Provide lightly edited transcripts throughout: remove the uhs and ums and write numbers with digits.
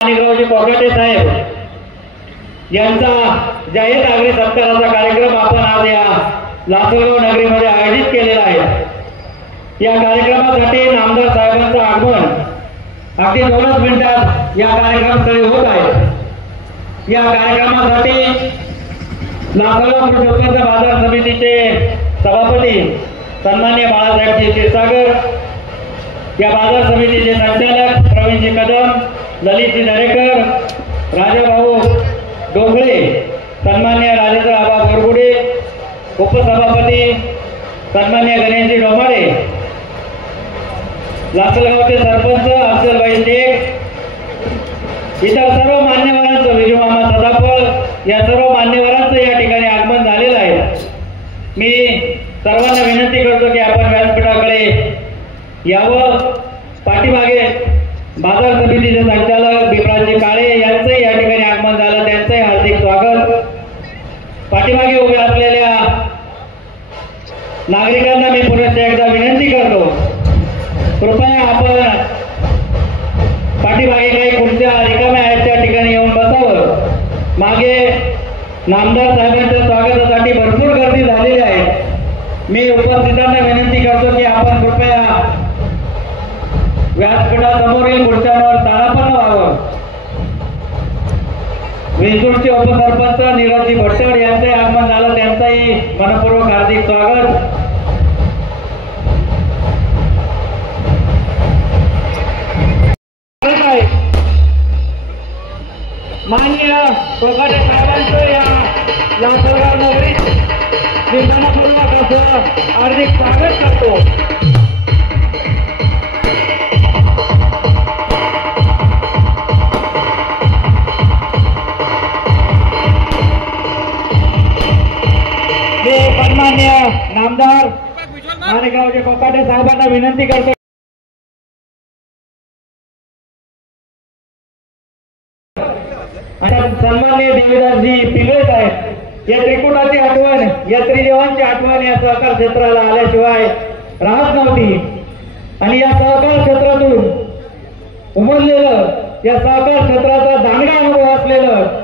माणिकरावजी कोकाटे साहेब यांचा जाहीर नागरी सत्काराचा कार्यक्रम आपण आज या लासलगाव नगरीमध्ये आयोजित केलेला आहे। या कार्यक्रमासाठी नामदार साहेबांचं आगमन अगदी 2 मिनिटात या कार्यक्रमस्थळी होत आहे। या कार्यक्रमासाठी लासलगाव कृषी उत्पन्न बाजार समितीचे सभापती सन्माननीय बाळासाहेबजी क्षीरसागर, या बाजार समितीचे संचालक प्रवीणजी कदम, ललितजी दरेकर, राजाभाऊ डोंगळे, सन्माननीय राजेंद्र आबा बोरगुडे, उपसभापती सन्माननीय गणेशजी डोमाळे, लासलगावचे सरपंच अफजलभाई शेख, इतर सर्व मान्यवरांचं, विजूमामा सदाफळ, या सर्व मान्यवरांचं या ठिकाणी आगमन झालेलं आहे। मी सर्वांना विनंती करतो की आपण व्यासपीठाकडे यावं। पाठीमागे बाजार समितीचे संचालक बिप्राजी काळे यांचंही या ठिकाणी आगमन झालं, त्यांचंही हार्दिक स्वागत। पाठीमागे उभे असलेल्या नागरिकांना मी पुन्हा एकदा विनंती करतो, कृपया आपण पाठीमागे काही खुर्च्या रिकाम्या आहेत त्या ठिकाणी येऊन बसावं। मागे नामदार साहेबांच्या स्वागतासाठी भरपूर गर्दी झालेली आहे। मी उपस्थितांना विनंती करतो की आपण कृपया व्यासपीठासमोरील खुर्च्यांवर स्थानापन्न व्हावं। विंचूरचे उपसरपंच नीरजजी भट्टड यांचे आगमन झालं, त्यांचंही मनपूर्वक हार्दिक स्वागत। माननीय कोकाटे साहेबांचं या लासलगाव नगरीत मी मनपूर्वक असं हार्दिक स्वागत करतो। मी सन्माननीय नामदार माणिकरावजी कोकाटे साहेबांना विनंती करतो, सन्माननीय देवीदासजी पिंगळे साहेब, या त्रिकुटाची आठवण, या त्रिदेवांची आठवण या सहकार क्षेत्राला आल्याशिवाय राहत नव्हती आणि या सहकार क्षेत्रातून उमरलेलं, या सहकार क्षेत्राचा दांडगा अनुभव असलेलं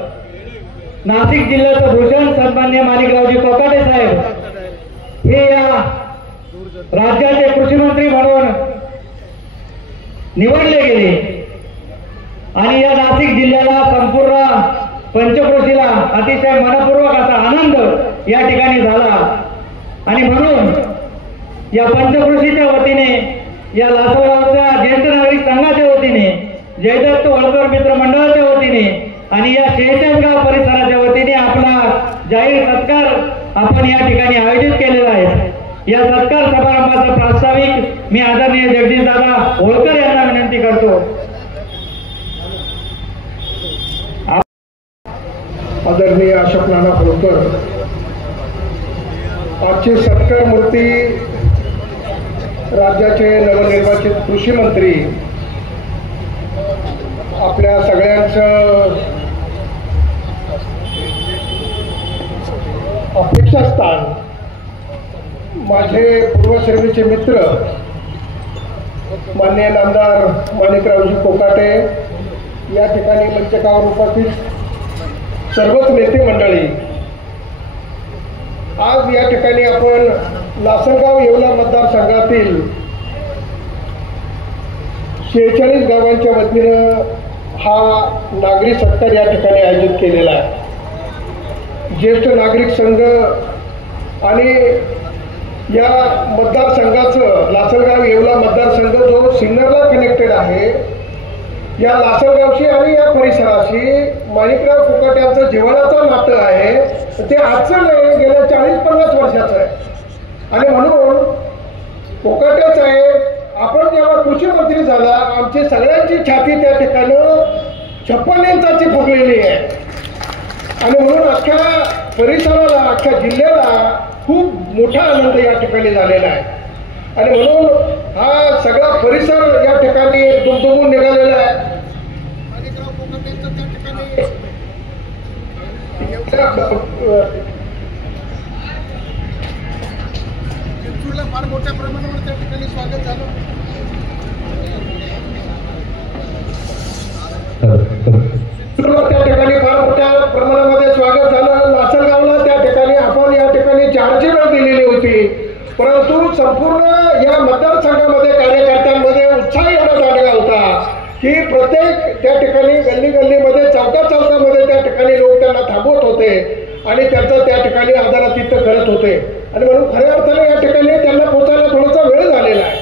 नाशिक जिल्ह्याचं भूषण सन्माननीय माणिकरावजी कोकाटे साहेब हे या राज्याचे कृषी मंत्री म्हणून निवडले गेले आणि या नाशिक जिल्ह्याला, संपूर्ण पंचक्रोशीला अतिशय मनपूर्वक असा आनंद या ठिकाणी झाला। आणि म्हणून या पंचक्रोशीच्या वतीने, या लासलगावच्या ज्येष्ठ नागरिक संघाच्या वतीने, जयदत्त होळकर मित्र मंडळाच्या वतीने आणि या शेळचासगाव परिसराच्या वतीने आपला जाहीर सत्कार आपण या ठिकाणी आयोजित केलेला आहे। या सत्कार समारंभाचा प्रास्ताविक मी आदरणीय जगदीशदादा होळकर यांना विनंती करतो। आदरणीय अशोक नाना होळकर, आजचे सत्कार मूर्ती राज्याचे नवनिर्वाचित कृषी मंत्री, आपल्या सगळ्यांचं अपेक्षास्थान, माझे पूर्वसर्वीचे मित्र माननीय नामदार माणिकरावजी कोकाटे, या ठिकाणी मंचकावर उपस्थित सर्वच नेते मंडळी, आज या ठिकाणी आपण लासलगाव येवला मतदारसंघातील 46 गावांच्या वतीनं हा नागरी सत्कार या ठिकाणी आयोजित केलेला आहे। ज्येष्ठ नागरिक संघ आणि या मतदारसंघाचं, लासलगाव येवला मतदारसंघ जो सिन्नरला कनेक्टेड आहे, या लासलगावशी आणि या परिसराशी माणिकराव कोकाटे यांचं जिव्हाळ्याचं नातं आहे। ते आजचं नाही, गेल्या 40-50 वर्षाचं आहे आणि म्हणून कोकाटेच आहे। आपण जेव्हा कृषी मंत्री झाला, आमची सगळ्यांची छाती त्या ठिकाणी 56 इंचाची फुगलेली आहे आणि म्हणून अख्ख्या परिसराला, अख्ख्या जिल्ह्याला खूप मोठा आनंद या ठिकाणी झालेला आहे आणि म्हणून हा सगळा परिसर या ठिकाणी दुमदुमून निघालेला आहे। माणिकराव कोकाटेंचं त्या ठिकाणी फार मोठ्या प्रमाणावर त्या ठिकाणी स्वागत झालं। त्या ठिकाणी फार मोठ्या प्रमाणामध्ये स्वागत झालं. लासलगावला त्या ठिकाणी आपण या ठिकाणी 4ची वेळ दिलेली होती, परंतु संपूर्ण या मतदारसंघामध्ये कार्यकर्त्यांमध्ये उत्साह एवढा झालेला होता की प्रत्येक त्या ठिकाणी गल्लीमध्ये चौकामध्ये त्या ठिकाणी लोक त्यांना थांबवत होते आणि त्यांचं त्या ठिकाणी आदरातिथ्य करत होते. आणि म्हणून खऱ्या अर्थाने या ठिकाणी त्यांना पोहोचायला थोडासा वेळ झालेला आहे,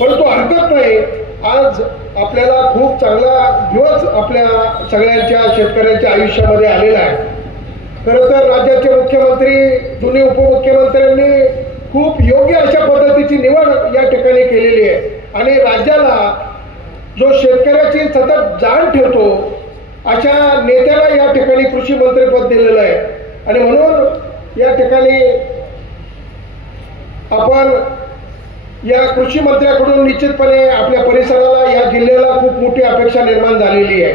परंतु हरकत नाही. आज आपल्याला खूप चांगला दिवस आपल्या सगळ्यांच्या शेतकऱ्यांच्या आयुष्यामध्ये आलेला आहे. खरं तर राज्याचे मुख्यमंत्री दोन्ही उपमुख्यमंत्र्यांनी खूप योग्य अशा पद्धतीची निवड या ठिकाणी केलेली आहे आणि राज्याला जो शेतकऱ्याची सतत जाण ठेवतो अशा नेत्याला या ठिकाणी कृषी मंत्रीपद दिलेलं आहे. आणि म्हणून या ठिकाणी आपण या कृषी मंत्र्याकडून निश्चितपणे आपल्या परिसराला या जिल्ह्याला खूप मोठी अपेक्षा निर्माण झालेली आहे.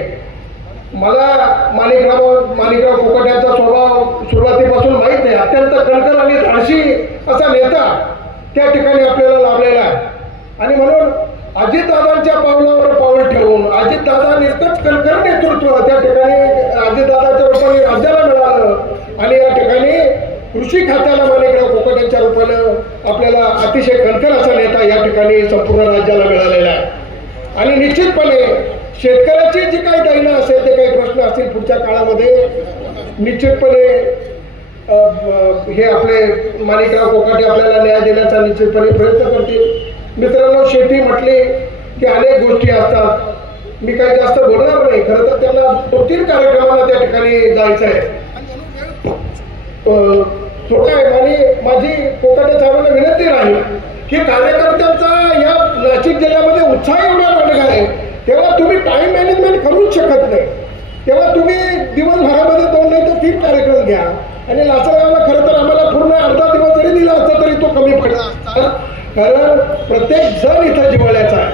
मला माणिकराव कोकाट्यांचा स्वभाव सुरुवातीपासून माहीत आहे. अत्यंत कणखर आणि धाडसी असा नेता त्या ठिकाणी आपल्याला लाभलेला आहे. आणि म्हणून अजितदादांच्या पावलावर पाऊल ठेवून अजितदादांनीच कणखर नेतृत्व त्या ठिकाणी अजितदादाच्या रूपाने राज्याला मिळालं आणि या ठिकाणी कृषी खात्याला माणिकराव कोकाट्यांच्या रूपानं आपल्याला अतिशय कणखर असा नेता या ठिकाणी संपूर्ण राज्याला मिळालेला आहे. आणि निश्चितपणे शेतकऱ्याची जी काही दैना असेल, ते काही प्रश्न असतील पुढच्या काळामध्ये निश्चितपणे हे आपले माणिकराव कोकाटे आपल्याला न्याय देण्याचा निश्चितपणे प्रयत्न करतील. मित्रांनो, शेती म्हटली की अनेक गोष्टी असतात. मी काही जास्त बोलणार नाही. खरं तर त्यांना 2-3 कार्यक्रमाला त्या ठिकाणी जायचं आहे. थोडं आहे आणि माझी कोकाटे साहेबांना विनंती राहील की कार्यकर्त्यांचा या नाशिक जिल्ह्यामध्ये उत्साह एवढा वाढला आहे, तेव्हा तुम्ही टाइम मॅनेजमेंट करूच शकत नाही. तेव्हा तुम्ही दिवसभरामध्ये 2 नाही तर 3 कार्यक्रम घ्या. आणि लासलगावला खरं तर आम्हाला पूर्ण अर्धा दिवस जरी दिला असता तरी तो कमी पडला असता, कारण प्रत्येक जण इथं जिव्हाळ्याचा आहे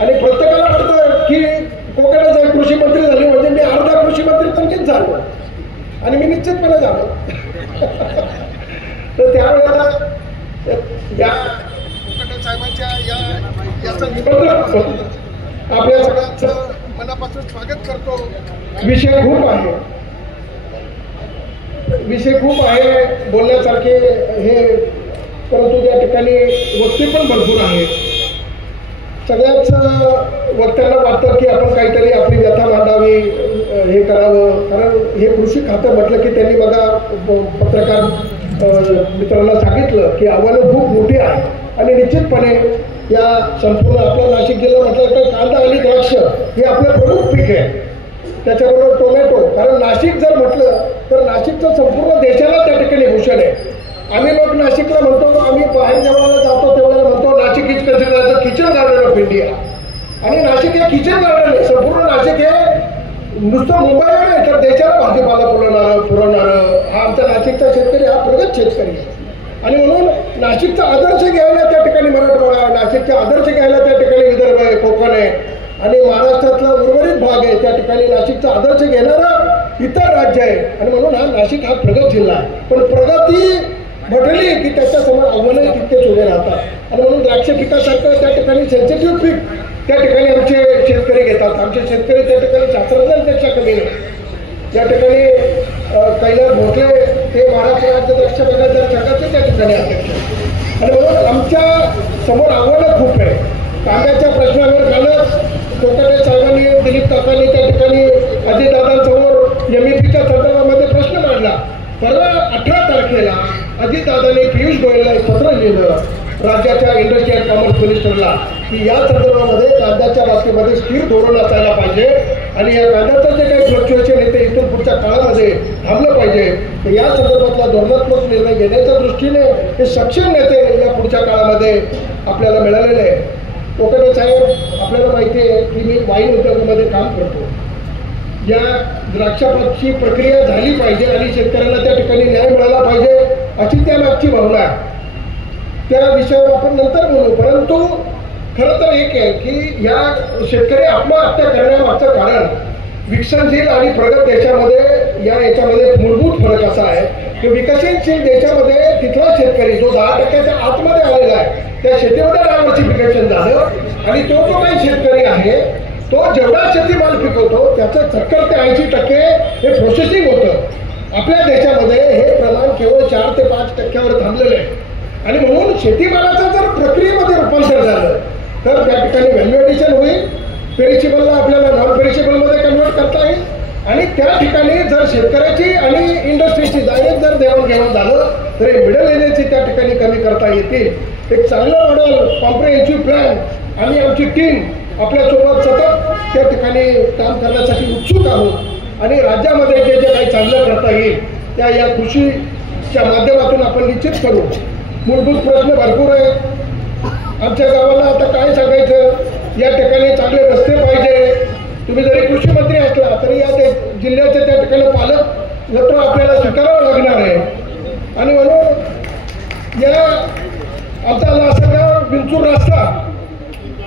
आणि प्रत्येकाला वाटतं की कोकाटे साहेब कृषी मंत्री झाले म्हणजे मी अर्धा कृषी मंत्री पण झालो आणि मी निश्चितपणे झालो. तर त्यावेळेला या कोकाटे साहेबांच्या याचं निमंत्रण आपल्या सगळ्यांचं मनापासून स्वागत करतो. विषय खूप आहे बोलण्यासारखे हे, परंतु त्या ठिकाणी वक्ते पण भरपूर आहेत. सगळ्याच वक्त्यांना वाटतं की आपण काहीतरी आपली व्यथा मांडावी, हे करावं. कारण हे कृषी खातं म्हटलं की त्यांनी बघा पत्रकार मित्रांना सांगितलं की आव्हानं खूप मोठी आहे आणि निश्चितपणे या संपूर्ण आपल्या नाशिक जिल्हा म्हटलं तर कांदा आणि द्राक्ष हे आपलं प्रमुख पीक आहे. त्याच्याबरोबर टोमॅटो, कारण नाशिक जर म्हटलं तर नाशिकचं संपूर्ण देशाला त्या ठिकाणी भूषण आहे. आम्ही लोक नाशिकला म्हणतो, आम्ही बाहेर जेव्हा जातो तेव्हा म्हणतो Nashik is considered kitchen garden of India. आणि नाशिक हे किचन गार्डन आहे. संपूर्ण नाशिक हे नुसतं मुंबईला नाही तर देशाला भाजीपाला पुरवणारं हा आमचा नाशिकचा शेतकरी हा प्रगत शेतकरी आहे. आणि म्हणून नाशिकचा आदर्श घ्यायला त्या ठिकाणी मराठवाडा, नाशिकचा आदर्श घ्यायला त्या ठिकाणी विदर्भ आहे, कोकण आहे आणि महाराष्ट्रातला उर्वरित भाग आहे. त्या ठिकाणी नाशिकचा आदर्श घेणारं इतर राज्य आहे आणि म्हणून हा नाशिक हा प्रगत जिल्हा आहे. पण प्रगती म्हटली की त्याच्यासमोर आव्हानही तितकेच उभे राहतात आणि म्हणून द्राक्ष पिकासारखं त्या ठिकाणी सेन्सिटिव्ह पीक त्या ठिकाणी आमचे शेतकरी घेतात. आमचे शेतकरी त्या ठिकाणी शास्त्रज्ञांपेक्षा कमी नाही. या ठिकाणी कैलास भोसले हे महाराष्ट्र राज्य द्राक्ष बागायतदार संघाचे त्या ठिकाणी अध्यक्ष आणि म्हणून आमच्या समोर आव्हानं खूप आहे. कांद्याच्या प्रश्नावर कालच कोकाटे साहेबांनी, दिलीप काकांनी त्या ठिकाणी अजितदादांसमोर एमईपीच्या संदर्भामध्ये प्रश्न मांडला. परवा 18 तारखेला अजितदादांनी पियुष गोयलला एक पत्र लिहिलं राज्याच्या इंडस्ट्री अँड कॉमर्स मिनिस्टरला की या संदर्भामध्ये कांद्याच्या बाबतीमध्ये स्थिर धोरण असायला पाहिजे आणि या कांद्याचं जे काही फ्लक्च्युएशन आहे ते इथून पुढच्या काळामध्ये थांबलं पाहिजे. तर या संदर्भातला धोरणात्मक निर्णय घेण्याच्या दृष्टीने हे सक्षम नेते या पुढच्या काळामध्ये आपल्याला मिळालेले आहे. कोकाटे साहेब, आपल्याला माहिती आहे की मी वाईन उद्योगामध्ये काम करतो. या द्राक्षाची प्रक्रिया झाली पाहिजे आणि शेतकऱ्यांना त्या ठिकाणी न्याय मिळाला पाहिजे अशी त्यामागची भावना आहे. त्या विषयावर आपण नंतर बोलू. परंतु खरं तर एक आहे की या शेतकरी आत्महत्या करण्यामागचं कारण विकसनशील आणि प्रगत देशामध्ये याच्यामध्ये मूलभूत फरक असा आहे की विकसनशील देशामध्ये तिथला शेतकरी जो 10% आतमध्ये आलेला आहे त्या शेतीमध्ये डायव्हर्सिफिकेशन झालं आणि तो जो काही शेतकरी आहे तो जेवढा शेतीमाल पिकवतो त्याचं 70 ते 80% हे प्रोसेसिंग होतं. आपल्या देशामध्ये हे प्रमाण केवळ 4 ते 5% थांबलेलं आहे. आणि म्हणून शेतीमालाचं जर प्रक्रियेमध्ये रूपांतर झालं तर त्या ठिकाणी व्हॅल्यू ॲडिशन होईल. पेरिशेबलला आपल्याला नॉन पेरिशेबलमध्ये कन्वर्ट करता येईल. आणि त्या ठिकाणी जर शेतकऱ्याची आणि इंडस्ट्रीची डायरेक्ट जर देवाणघेवाण झालं तर हे मिडल एनर्जी त्या ठिकाणी कमी करता येतील. एक चांगलं मॉडेल कॉम्प्रिहेन्सिव्ह प्लॅन आणि आमची टीम आपल्यासोबत सतत त्या ठिकाणी काम करण्यासाठी उत्सुक आहोत. आणि राज्यामध्ये जे जे काही चांगलं करता येईल त्या या कृषीच्या माध्यमातून आपण निश्चित करू. मूलभूत प्रश्न भरपूर आहे आमच्या गावाला. आता काय सांगायचं, या ठिकाणी चांगले रस्ते पाहिजे. तुम्ही जरी कृषी मंत्री असला तरी या जिल्ह्याचे त्या ठिकाणी पालकत्व आपल्याला स्वीकारावं लागणार आहे. आणि म्हणून या आमचा लासलगाव विंचूर रस्ता,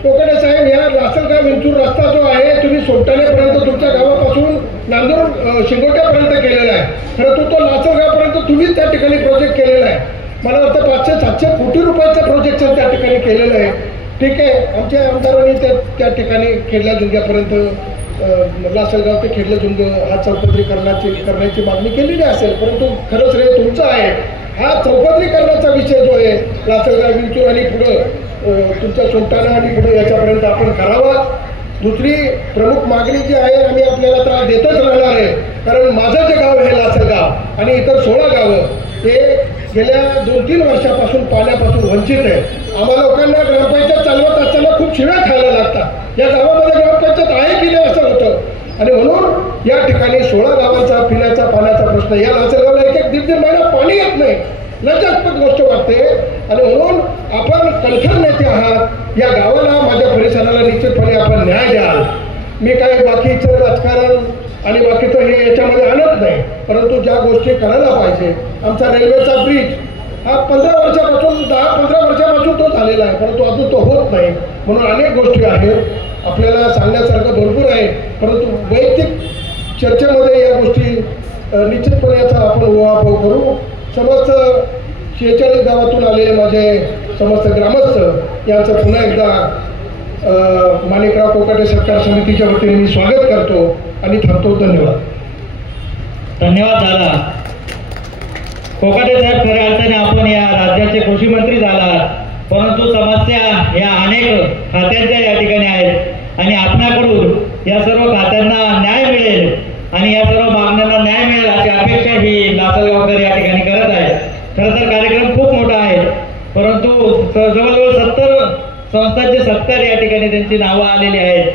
कोकडे साहेब, या लासलगाव विंचूर रस्ता जो आहे तुम्ही सोमठाणेपर्यंत तुमच्या गावापासून नांदूर शिंगोट्यापर्यंत केलेला आहे. खरं तो लासलगावपर्यंत तुम्हीच त्या ठिकाणी प्रोजेक्ट केलेला आहे. मला वाटतं 500-700 कोटी रुपयाचं प्रोजेक्शन त्या ठिकाणी केलेलं आहे. ठीक आहे, आमच्या आमदारांनी त्या ठिकाणी खेडल्या जुंग्यापर्यंत लासलगाव ते खेडलं जुंग हा करण्याची मागणी केलेली असेल. परंतु खरंच रे तुमचं आहे हा चौपदरीकरणाचा विषय जो आहे लासलगाव विंचूर आणि पुढं तुमच्या सोमठाणा आणि पुढं याच्यापर्यंत आपण करावा. दुसरी प्रमुख मागणी जी आहे, आम्ही आपल्याला त्रास देतच राहणार आहे. कारण माझं जे गाव आहे लासलगाव आणि इतर 16 गावं ते गेल्या 2-3 वर्षापासून पाण्यापासून वंचित आहे. आम्हा लोकांना ग्रामपंचायत चालवत असताना खूप शिव्या खायला लागतात. या गावामध्ये ग्रामपंचायत आहे की नाही असं होतं. आणि म्हणून या ठिकाणी 16 गावांचा पिण्याचा पाण्याचा प्रश्न, या लासलगावला 1-1.5 महिना पाणी येत नाही. लज्जास्पद गोष्ट वाटते. आणि म्हणून आपण कणखर नेते आहात. या गावाला, माझ्या परिसराला निश्चितपणे आपण न्याय द्याल. मी काय बाकीचं राजकारण आणि बाकीचं हे याच्यामध्ये आणत नाही, परंतु ज्या गोष्टी करायला पाहिजे. आमचा रेल्वेचा ब्रिज हा 15 वर्षापासून 10-15 वर्षापासून तो झालेला आहे, परंतु अजून तो होत नाही. म्हणून अनेक गोष्टी आहेत आपल्याला सांगण्यासारखं भरपूर आहे. परंतु वैयक्तिक चर्चेमध्ये या गोष्टी निश्चितपणे याचा आपण उहापोह करू. समस्त 46 गावातून आलेले माझे समस्त ग्रामस्थ यांचं पुन्हा एकदा माणिकराव कोकाटे सत्कार समितीच्या वतीने मी स्वागत करतो आणि थांबतो. धन्यवाद. धन्यवाद दादा. कोकाटे साहेब, खऱ्या अर्थाने आपण या राज्याचे कृषी मंत्री झालात, परंतु समस्या या अनेक खात्यांच्या या ठिकाणी आहेत आणि आपणाकडून या सर्व खात्यांना न्याय मिळेल आणि या सर्व मागण्यांना न्याय मिळेल अशी अपेक्षा ही लासलगावकर या ठिकाणी करत आहे. खरं तर कार्यक्रम खूप मोठा आहे, परंतु जवळजवळ 70 संस्थांचे सत्कार या ठिकाणी त्यांची नावं आलेली आहेत.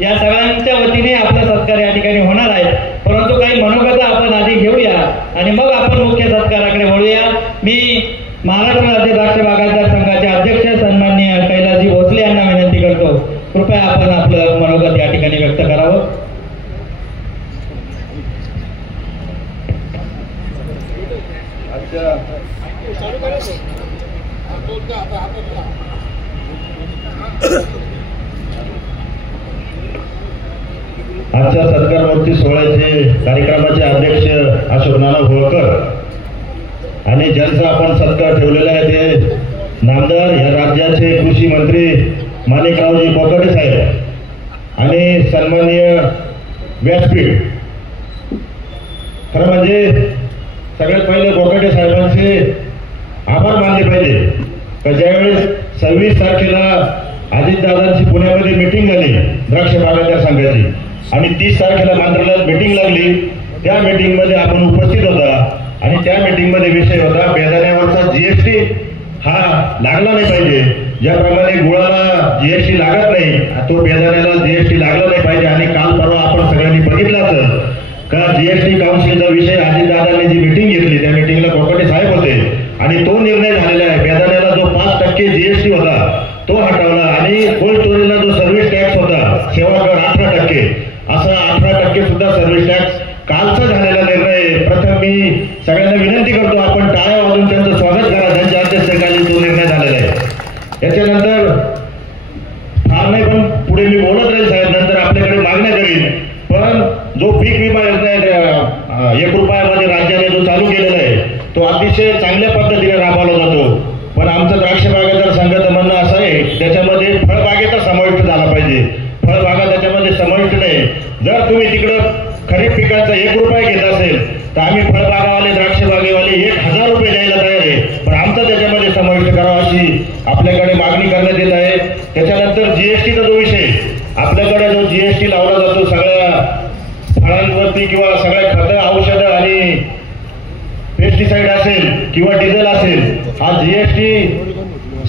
या सगळ्यांच्या वतीने आपला सत्कार या ठिकाणी होणार आहे. परंतु काही मनोगत आपण आधी घेऊया आणि मग आपण मुख्य सत्काराकडे वळूया. मी महाराष्ट्र राज्य द्राक्ष बागायतदार संघाचे अध्यक्ष सन्माननीय कैलासजी भोसले यांना विनंती करतो, कृपया आपण आपलं मनोगत या ठिकाणी व्यक्त करावं. आजच्या सत्कारमूर्ती सोहळ्याचे कार्यक्रमाचे अध्यक्ष अशोक नाना होळकर आणि ज्यांचा आपण सत्कार ठेवलेला आहे ते नामदार या राज्याचे कृषी मंत्री माणिकरावजी कोकाटे साहेब आणि सन्माननीय व्यासपीठ. खरं म्हणजे सगळ्यात पहिले कोकाटे साहेबांचे आभार मानले पाहिजे का ज्यावेळेस 26 तारखेला अजितदादांची पुण्यामध्ये मीटिंग झाली द्राक्ष बागायतदार संघाची आणि 30 तारखेला मंत्रालयात मीटिंग लागली. त्या मीटिंगमध्ये आपण उपस्थित होता आणि त्या मीटिंगमध्ये विषय होता बेदाण्यावरचा GST हा लागला नाही पाहिजे. ज्याप्रमाणे गुळाला GST लागत नाही, तो बेदाण्याला GST लागला नाही पाहिजे. आणि काल परवा आपण सगळ्यांनी बघितलं का GST काउन्सिलचा विषय अजितदादांनी जी मीटिंग घेतली त्या मीटिंगला कोकाटे साहेब होते आणि तो निर्णय झालेला आहे. बेदाण्याला जो 5% GST होता तो हटवला आणि कोल्ड स्टोरेजला जो सर्व्हिस टॅक्स होता सेवाकर 18%, असा 18% सुद्धा सर्व्हिस टॅक्स कालचा झालेला निर्णय. प्रथम मी सगळ्यांना विनंती करतो आपण टाळ्या वाजून त्यांचं स्वागत करा ज्यांच्या अध्यक्षतेखाली तो निर्णय झालेला आहे. याच्यानंतर फार नाही पण पुढे मी बोलत राहील साहेब, नंतर आपल्याकडे मागण्या करीन. पण जो पीक विमा योजना आहे 1 रुपयामध्ये राज्याने जो चालू केलेला आहे तो अतिशय चांगल्या पद्धतीने राबवला जातो. पण आमचं द्राक्ष बागायतदार संघाचं म्हणणं असं आहे त्याच्यामध्ये फळबागेचा समावेश झाला पाहिजे. फळबागा त्याच्यामध्ये द्राक्षाचा 1 रुपया घेत असेल तर आम्ही फळबागावाले द्राक्ष बागेवाले 1000 रुपये द्यायला तयार आहे, पण आमचा त्याच्यामध्ये समाविष्ट करावा अशी आपल्याकडे मागणी करण्यात येत आहे. त्याच्यानंतर जीएसटीचा जो विषय, आपल्याकडे जो जीएसटी लावला जातो सगळ्या फळांवरती किंवा सगळ्या खतं औषधं आणि पेस्टिसाइड असेल किंवा डिझेल असेल, हा जीएसटी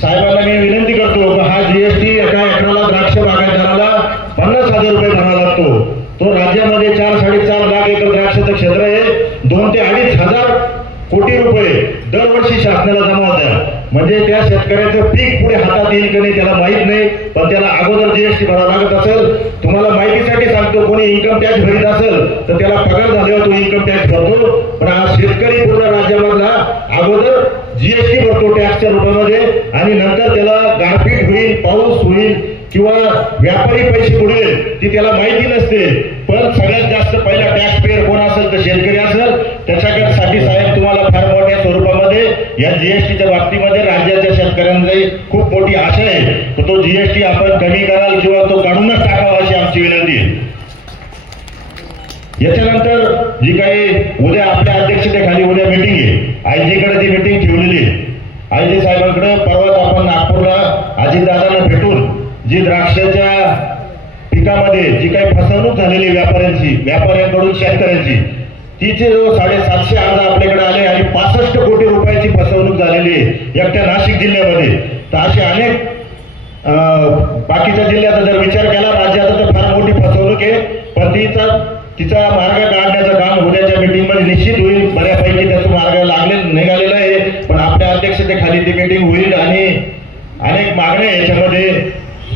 साहेबांना मी विनंती करतो की हा जीएसटी एका एकराला द्राक्ष बागायतदाराला 50,000 रुपये भरावा लागतो. तो राज्यामध्ये 4-4.5 लाख एकर द्राक्षाचं क्षेत्र आहे. 2 ते 2.5 हजार कोटी रुपये दरवर्षी शासनाला जमा होतात. म्हणजे त्या शेतकऱ्याचं पीक पुढे हातात येईल की नाही त्याला माहीत नाही, पण त्याला अगोदर जीएसटी भरावा लागत असेल. तुम्हाला माहितीसाठी सांगतो, कोणी इन्कम टॅक्स भरीत असेल तर त्याला पगार झाल्यावर तो इन्कम टॅक्स भरतो, पण हा शेतकरी पूर्ण राज्यामधला अगोदर जीएसटी भरतो टॅक्सच्या रूपामध्ये, आणि नंतर त्याला गारपीट होईल, पाऊस होईल किंवा व्यापारी पैसे बुडेल ती त्याला माहिती नसते. पण सगळ्यात जास्त पहिला टॅक्स पेअर कोण असेल तर शेतकरी असेल. त्याच्यासाठी साहेब तुम्हाला फार मोठ्या स्वरूपामध्ये या जीएसटीच्या बाबतीमध्ये राज्याच्या शेतकऱ्यांची खूप मोठी आशा आहे की तो जीएसटी आपण कमी कराल किंवा तो काढूनच टाकावा अशी आमची विनंती आहे. याच्यानंतर जी काही उद्या आपल्या अध्यक्षतेखाली उद्या मीटिंग आहे, आयजीकडे ती मीटिंग ठेवलेली आहे. आयजी साहेबांकडे परवा आपण नागपूरला अजितदादांना भेटून जी द्राक्षाच्या पिकामध्ये जी काही फसवणूक झालेली व्यापाऱ्यांकडून शेतकऱ्यांची, तिचे जो 750 अर्ज आपल्याकडे आले आणि 65 कोटी रुपयाची फसवणूक झालेली आहे एकट्या नाशिक जिल्ह्यामध्ये. तर असे अनेक बाकीच्या जिल्ह्याचा जर विचार केला राज्यात तर फार मोठी फसवणूक आहे, पण तिचा मार्ग काढण्याचं काम उद्याच्या मीटिंगमध्ये निश्चित होईल. बऱ्यापैकी त्याचा मार्ग निघालेला आहे, पण आपल्या अध्यक्षतेखाली ती मीटिंग होईल आणि अनेक मागण्या याच्यामध्ये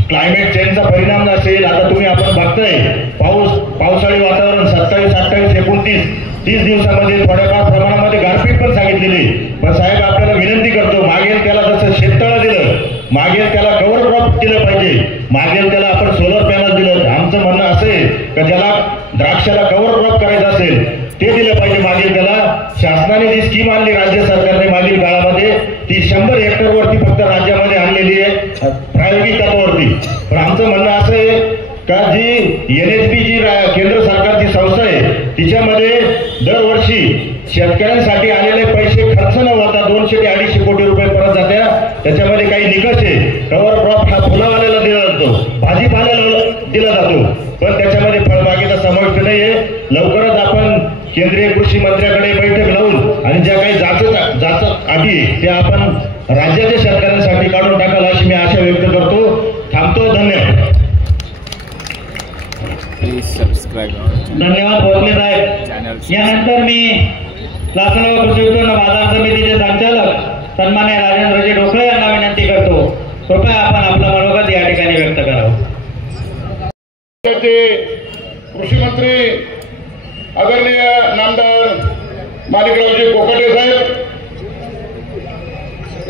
क्लायमेट चेंजचा परिणाम नसेल. आता तुम्ही आपण बघताय पावसाळी वातावरण 27, 28, 29, 30 दिवसामध्ये थोड्याफार प्रमाणामध्ये गारपीट पण सांगितलेली. पण साहेब आपल्याला विनंती करतो, मागेल त्याला जसं शेततळं दिलं, मागेल त्याला कव्हर क्रॉप दिलं पाहिजे, मागेल त्याला आपण सोलर पॅनल दिलं. आमचं म्हणणं असं आहे की ज्याला द्राक्षाला कव्हर क्रॉप करायचं असेल ते दिलं पाहिजे. मागेल त्याला शासनाने जी स्कीम आणली राज्य सरकारने मागील काळामध्ये, ती 100 हेक्टरवरती फक्त राज्यामध्ये आणलेली आहे प्रायोगिक तत्वावरती. पण आमचं म्हणणं असं आहे का जी NHP जी केंद्र सरकारची संस्था आहे तिच्यामध्ये दरवर्षी शेतकऱ्यांसाठी आलेले पैसे खर्च न होता 200 ते 250 कोटी रुपये परत जात्या. त्याच्यामध्ये काही निकष आहे. कव्हर क्रॉप हा फुलावाल्याला दिला जातो, भाजीपाल्याला दिला जातो, पण त्याच्यामध्ये फळबागेचा समावेश नाही आहे. लवकरच आपण केंद्रीय कृषी मंत्र्याकडे बैठक लावून आणि ज्या काही जाचक अटी त्या आपण राज्याच्या शेतकऱ्यांसाठी काढून टाकाल अशी मी आशा व्यक्त करतो. थांबतो. धन्यवाद. धन्यवाद भोसले साहेब. यानंतर मी लासलगाव कृषी उत्पन्न बाजार समितीचे संचालक सन्मान्य राजेंद्रजी ढोकळे यांना विनंती करतो, कृपया आपण आपलं मनोगत या ठिकाणी व्यक्त करावं. कृषी मंत्री आदरणीय नामदार माणिकरावजी कोकाटे साहेब,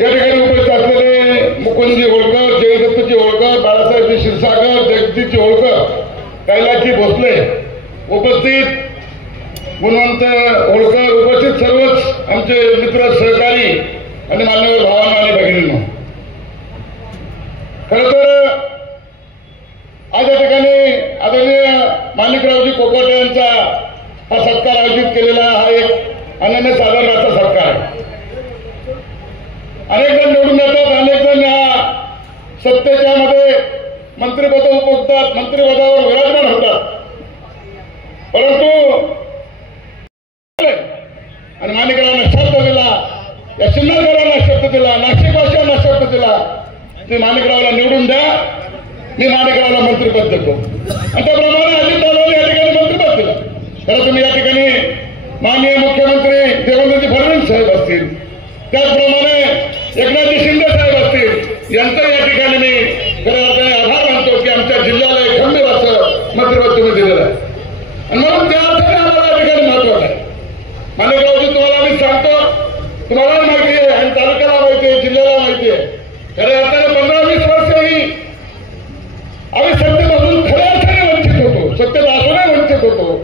या ठिकाणी उपस्थित असलेले मुकुंदजी होळकर, जयदत्तजी होळकर, बाळासाहेबजी क्षीरसागर, जगदीशजी होळकर, कैलासजी भोसले उपस्थित, गुणवंत होळकर उपस्थित, सर्वच आमचे मित्र सहकारी आणि मान्यवर भावांना आणि भगिनींना, खरं तर आज या ठिकाणी आदरणीय माणिकरावजी कोकाटे यांचा हा सत्कार आयोजित केलेला हा एक अनन्यसाधारण असा सत्कार आहे. अनेक जण निवडून येतात, अनेक जण या सत्तेच्या मध्ये मंत्रिपद उपभोगतात, मंत्रिपदावर विराजमान होतात, परंतु आणि माणिकरावांना शब्द दिला, या सिन्नरकरांना शब्द दिला, नाशिकवासियांना शब्द दिला, ते माणिकरावाला निवडून द्या, मी माणिकरावाला मंत्रिपद देतो. आणि त्याप्रमाणे अजितदादांनी या ठिकाणी मंत्रिपद दिलं. खरं तुम्ही या ठिकाणी माननीय मुख्यमंत्री देवेंद्रजी फडणवीस साहेब असतील, त्याचप्रमाणे एकनाथजी शिंदे साहेब असतील, यांचा या ठिकाणी मी खऱ्या अर्थाने आभार मानतो की आमच्या जिल्ह्याला एक खंबीर असं मंत्रिपद तुम्ही दिलेलं आहे. आणि म्हणून त्या अर्थाने आम्हाला या ठिकाणी महत्वाचं आहे. माणिकरावजी तुम्हाला आम्ही सांगतो, तुम्हाला माहिती आहे आणि तालुक्याला माहिती आहे, जिल्ह्याला माहिती आहे, खऱ्या अर्थाने 15-20 वर्षही आम्ही सत्तेपासून खऱ्या अर्थाने वंचित होतो, सत्तेत असूनही वंचित होतो.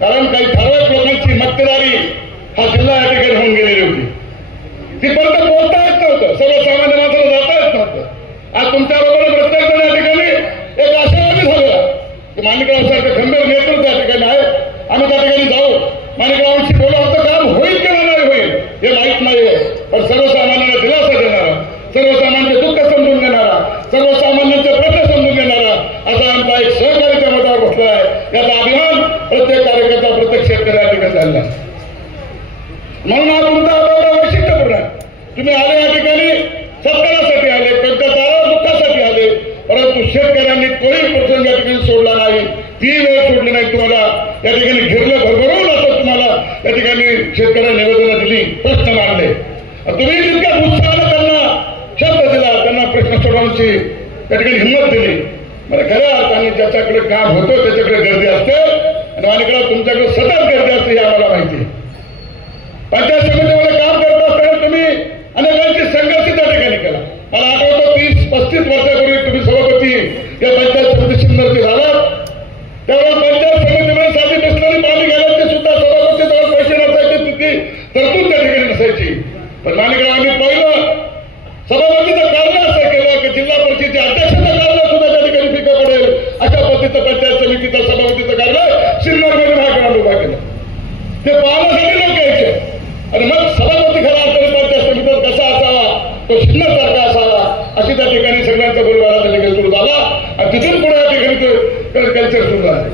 कारण काही ठराविक लोकांची मक्तेदारी हा जिल्हा या ठिकाणी होऊन गेलेली होती. तिथपर्यंत पोहोचता येत नव्हतं, सर्वसामान्य माणसाला जाता येत नव्हतं. आज तुमच्याबरोबर प्रत्येक जण या ठिकाणी एक आशावादी झालेला की माणिकराव सारखं खंबीर नेतृत्व या ठिकाणी आहे, आम्ही त्या ठिकाणी जाऊ. एक सहकार्याच्या मतावर बसला आहे याचा अभिमान प्रत्येक कार्यकर्ता प्रत्येक शेतकरी या ठिकाणी झाला. म्हणून हा तुमचा आढावा वैशिष्ट्यपूर्ण आहे. तुम्ही आले या ठिकाणी सत्कारासाठी आले, त्यांच्या दारावर दुःखासाठी आले, परंतु शेतकऱ्यांनी तोही प्रसंग या ठिकाणी सोडला नाही, ती वेळ सोडली नाही. तुम्हाला या ठिकाणी घेरलं भरभरून असं तुम्हाला या ठिकाणी शेतकऱ्यांनी निवेदनं दिली, प्रश्न मांडले. तुम्ही जितक्या उत्साहानं त्यांना शब्द दिला, त्यांना प्रश्न सोडवण्याची त्या ठिकाणी हिंमत दिली. मला खऱ्या अर्थाने ज्याच्याकडे काम होतं त्याच्याकडे गर्दी असते आणि माझ्याकडे तुमच्याकडे सतत गर्दी असते हे आम्हाला माहिती. पंचायत समितीमध्ये काम करत असताना तुम्ही अनेकांची संघर्ष त्या ठिकाणी केला. मला आठवतं 30-35 वर्षापूर्वी तुम्ही सभापती या पंचायत समिती सिन्नरचे झालात. त्यावेळेस पंचायत समितीमध्ये साधी बिस्लरी पाणी घालायचे सुद्धा सभापती जवळ पैसे नसायचे, तितकी तरतूद त्या ठिकाणी नसायची. पण मालिका आम्ही पहिलं सभापतीचं कारण असं केलं की जिल्हा परिषदेच्या अध्यक्षाचं कारण सुद्धा त्या ठिकाणी फिकं पडेल अशा पद्धतीचं पंचायत समितीचं सभापतीचं कारण सिन्नरमध्ये भागाला उभा केलं. ते पाहण्यासाठी लोक यायचे आणि मग सभापती खरा असेल पंचायत समितीत कसा असावा, तो सिन्नरसारखा असावा अशी त्या ठिकाणी सगळ्यांचा परिवारा त्या ठिकाणी सुरू झाला आणि तिथून पुढे या ठिकाणी कल्चर सुरू झालं.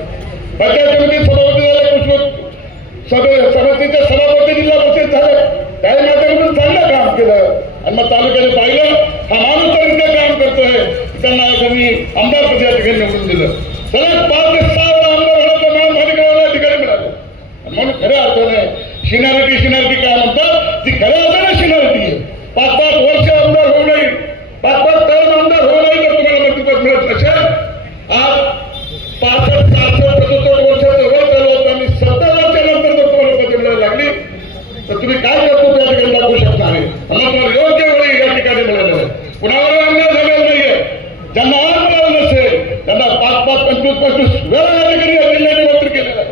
पंचायत समितीत सभापती झाले, समितीचे सभापती जिल्हा परिषद झाले, काही माध्यमातून चांगलं काम केलं आणि मग तालुक्याने पाहिलं हा माणूस तर इतकं काम करतोय, त्यांना त्यांनी आमदारपदी या ठिकाणी निवडून दिलं. सलग 5 ते 6 वेळा आमदार होण्याचं नाव मालिकाला या ठिकाणी मिळालं. म्हणून खऱ्या अर्थाने शिनारिटी काय म्हणतात, ती खऱ्या अर्थाने शिनारिटी आहे. 5-5 वर्ष आमदार होऊ नये, 5-5 टर्म आमदार होऊ नये तर तुम्हाला मंत्रिपद मिळत नसेल. आज 65-67 वर्षाचं वय चालू होतं आणि 70 वर्षानंतर जर तुम्हाला पदवी मिळायला लागली तर तुम्ही काय करतो त्या ठिकाणी दाखवू शकता नाही. म्हणून तुम्हाला योग्य वेळी या ठिकाणी मिळालेलं आहे. कुणावर अन्याय झालेला नाहीये. ज्यांना आज मिळालं नसेल त्यांना 5-25 वेळा या ठिकाणी या जिल्ह्याने मंत्री केलेलं आहे,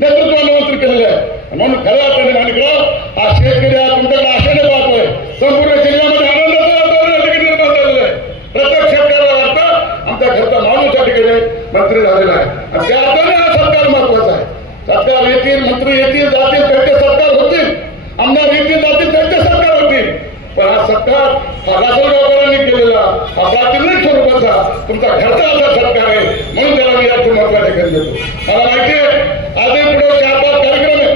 नेतृत्वाने मंत्री केलेलं आहे. म्हणून खऱ्या अर्थाने माणिकराव हा शेतकरी हा तुमच्याकडे आशेने पाहतोय. संपूर्ण जिल्ह्यामध्ये आनंदाचं वातावरण या ठिकाणी निर्माण झालेलं आहे. प्रत्येक शेतकऱ्याला वाटतं आमच्या घरचा माणूस या ठिकाणी मंत्री झालेला आहे आणि त्या अर्थाने हा सरकार महत्वाचा आहे. सरकार येतील, मंत्री येतील, जातील, त्यांचे सरकार होतील, आमदार येतील, जातील, त्यांचे सरकार होतील. पण हा सरकार हा लासलगावकरांनी केलेला हा प्रातिनिधिक स्वरूपाचा तुमचा घरचा असा सरकार आहे. म्हणून त्याला मी याचं महत्व या ठिकाणी देतो. मला माहिती आहे आधी पुढे 4-5 कार्यक्रम आहे,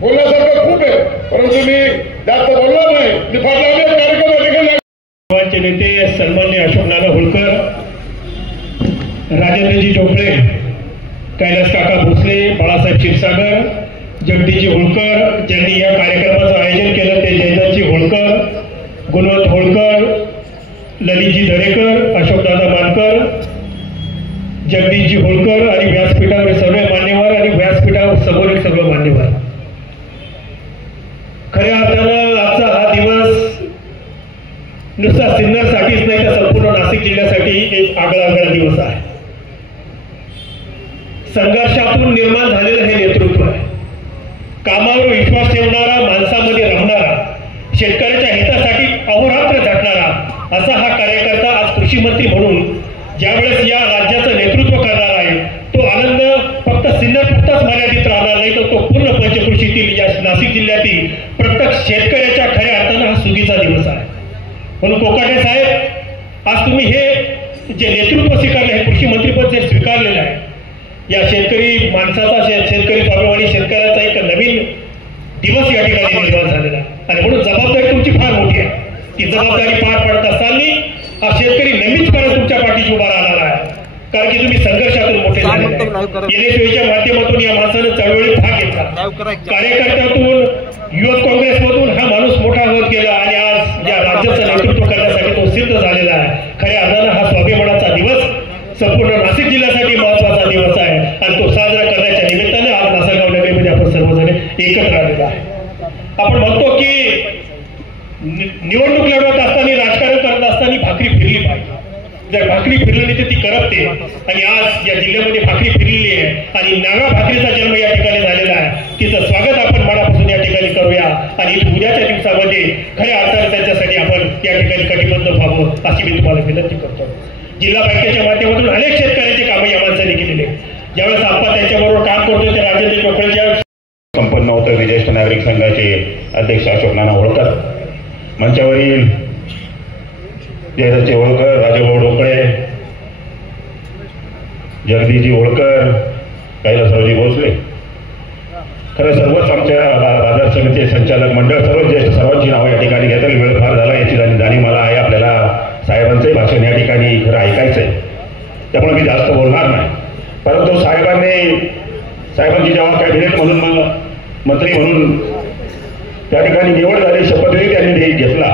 बोलण्यासारखं खूप आहे, परंतु मी जास्त बोलणार नाही. निफाडला अनेक कार्यक्रम या ठिकाणी नेते सन्मान्य अशोक नाना होळकर, राजेंद्रजी चोपडे, कैलास काका भोसले, बाळासाहेब क्षीरसागर, जगदीशजी होळकर ज्यांनी या कार्यक्रमाचं आयोजन केलं ते जयदत्तजी होळकर, गुणवंत होळकर, ललितजी दरेकर, अशोकदादा मानकर, जगदीशजी होळकर आणि व्यासपीठावर सर्व मान्यवर आणि व्यासपीठावर समोरील सर्व मान्यवर. खऱ्या अर्थानं आजचा हा दिवस नुसता सिन्नरसाठीच नाही तर संपूर्ण नाशिक जिल्ह्यासाठी एक आगळा दिवस आहे. संघर्षातून निर्माण झालेलं हे नेतृत्व आहे. कामावर विश्वास ठेवणारा, माणसामध्ये रमणारा, शेतकऱ्याच्या हितासाठी अहोरात्र झटणारा असा हा कार्यकर्ता आज कृषी मंत्री म्हणून ज्यावेळेस या राज्याचं नेतृत्व करणार आहे तो आनंद फक्त सिन्नरपुरताच मर्यादित राहणार नाही तर तो पूर्ण पंचकृषीतील या नाशिक जिल्ह्यातील प्रत्येक शेतकऱ्याच्या खऱ्या अर्थानं हा सुगीचा दिवस आहे. म्हणून कोकाटे साहेब आज तुम्ही हे जे नेतृत्व स्वीकारलं हे कृषी मंत्रीपद जे स्वीकारलेलं आहे या शेतकरी माणसाचा शेतकरी स्वाभिमानी शेतकऱ्याचा एक नवीन दिवस या ठिकाणी निर्माण झालेला आहे आणि म्हणून जबाबदारी तुमची फार मोठी आहे. ती जबाबदारी पार पडत असताना हा शेतकरी नेहमीचपणे तुमच्या पाठीशी उभा राहणार आहे कारण की तुम्ही संघर्षातून मोठे झाले. NSUच्या माध्यमातून या माणसानं चळवळीत भाग घेतला. कार्यकर्त्यातून युवक काँग्रेसमधून हा माणूस मोठा होत गेला आणि आज या राज्याचं नेतृत्व करण्यासाठी तो सिद्ध झालेला आहे. खऱ्या अर्थानं हा स्वाभिमानाचा दिवस संपूर्ण नाशिक जिल्ह्यासाठी महत्वाचा दिवस आहे आणि तो साजरा करण्याच्या निमित्ताने आज नासगाव नगरीमध्ये आपण सर्वजण एकत्र आलेलो आहे. आपण म्हणतो की निवडणूक लढवत असताना राजकारण करत असताना भाकरी फिरली पाहिजे. जर भाकरी फिरली नाही तर ती करपते आणि आज या जिल्ह्यामध्ये भाकरी फिरलेली आहे आणि नव्या भाकरीचा जन्म या ठिकाणी झालेला आहे. तिचं स्वागत आपण मनापासून या ठिकाणी करूया आणि उद्याच्या दिवसामध्ये खऱ्या अर्थाने त्यांच्यासाठी आपण या ठिकाणी कटिबद्ध व्हावं अशी मी तुम्हाला विनंती करतो. जिल्हा बँकेच्या माध्यमातून अनेक शेतकऱ्यांची कामं या माणसाने केलेली. ज्यावेळेस आपण त्यांच्याबरोबर काम करतो ते राजेंद्र चोपडे संपन्न होतं ज्येष्ठ नागरिक संघाचे अध्यक्ष अशोक नाना होळकर, मंचावरील जयदत्तजी होळकर, राजेभाऊ ढोकळे, जगदीजी होळकर, कैलासरावजी भोसले, खरं सर्वच आमच्या बाजार समितीचे संचालक मंडळ, सर्व ज्येष्ठ सर्वांची नावं या ठिकाणी घेतली. वेळ फार झाला याची जाणीव मला आहे. आपल्याला साहेबांचंही भाषण या ठिकाणी खरं ऐकायचं आहे, त्यामुळे मी जास्त बोलणार नाही. परंतु साहेबांची जेव्हा कॅबिनेट म्हणून मंत्री म्हणून त्या ठिकाणी निवड झाली, शपथही त्यांनी घेतला,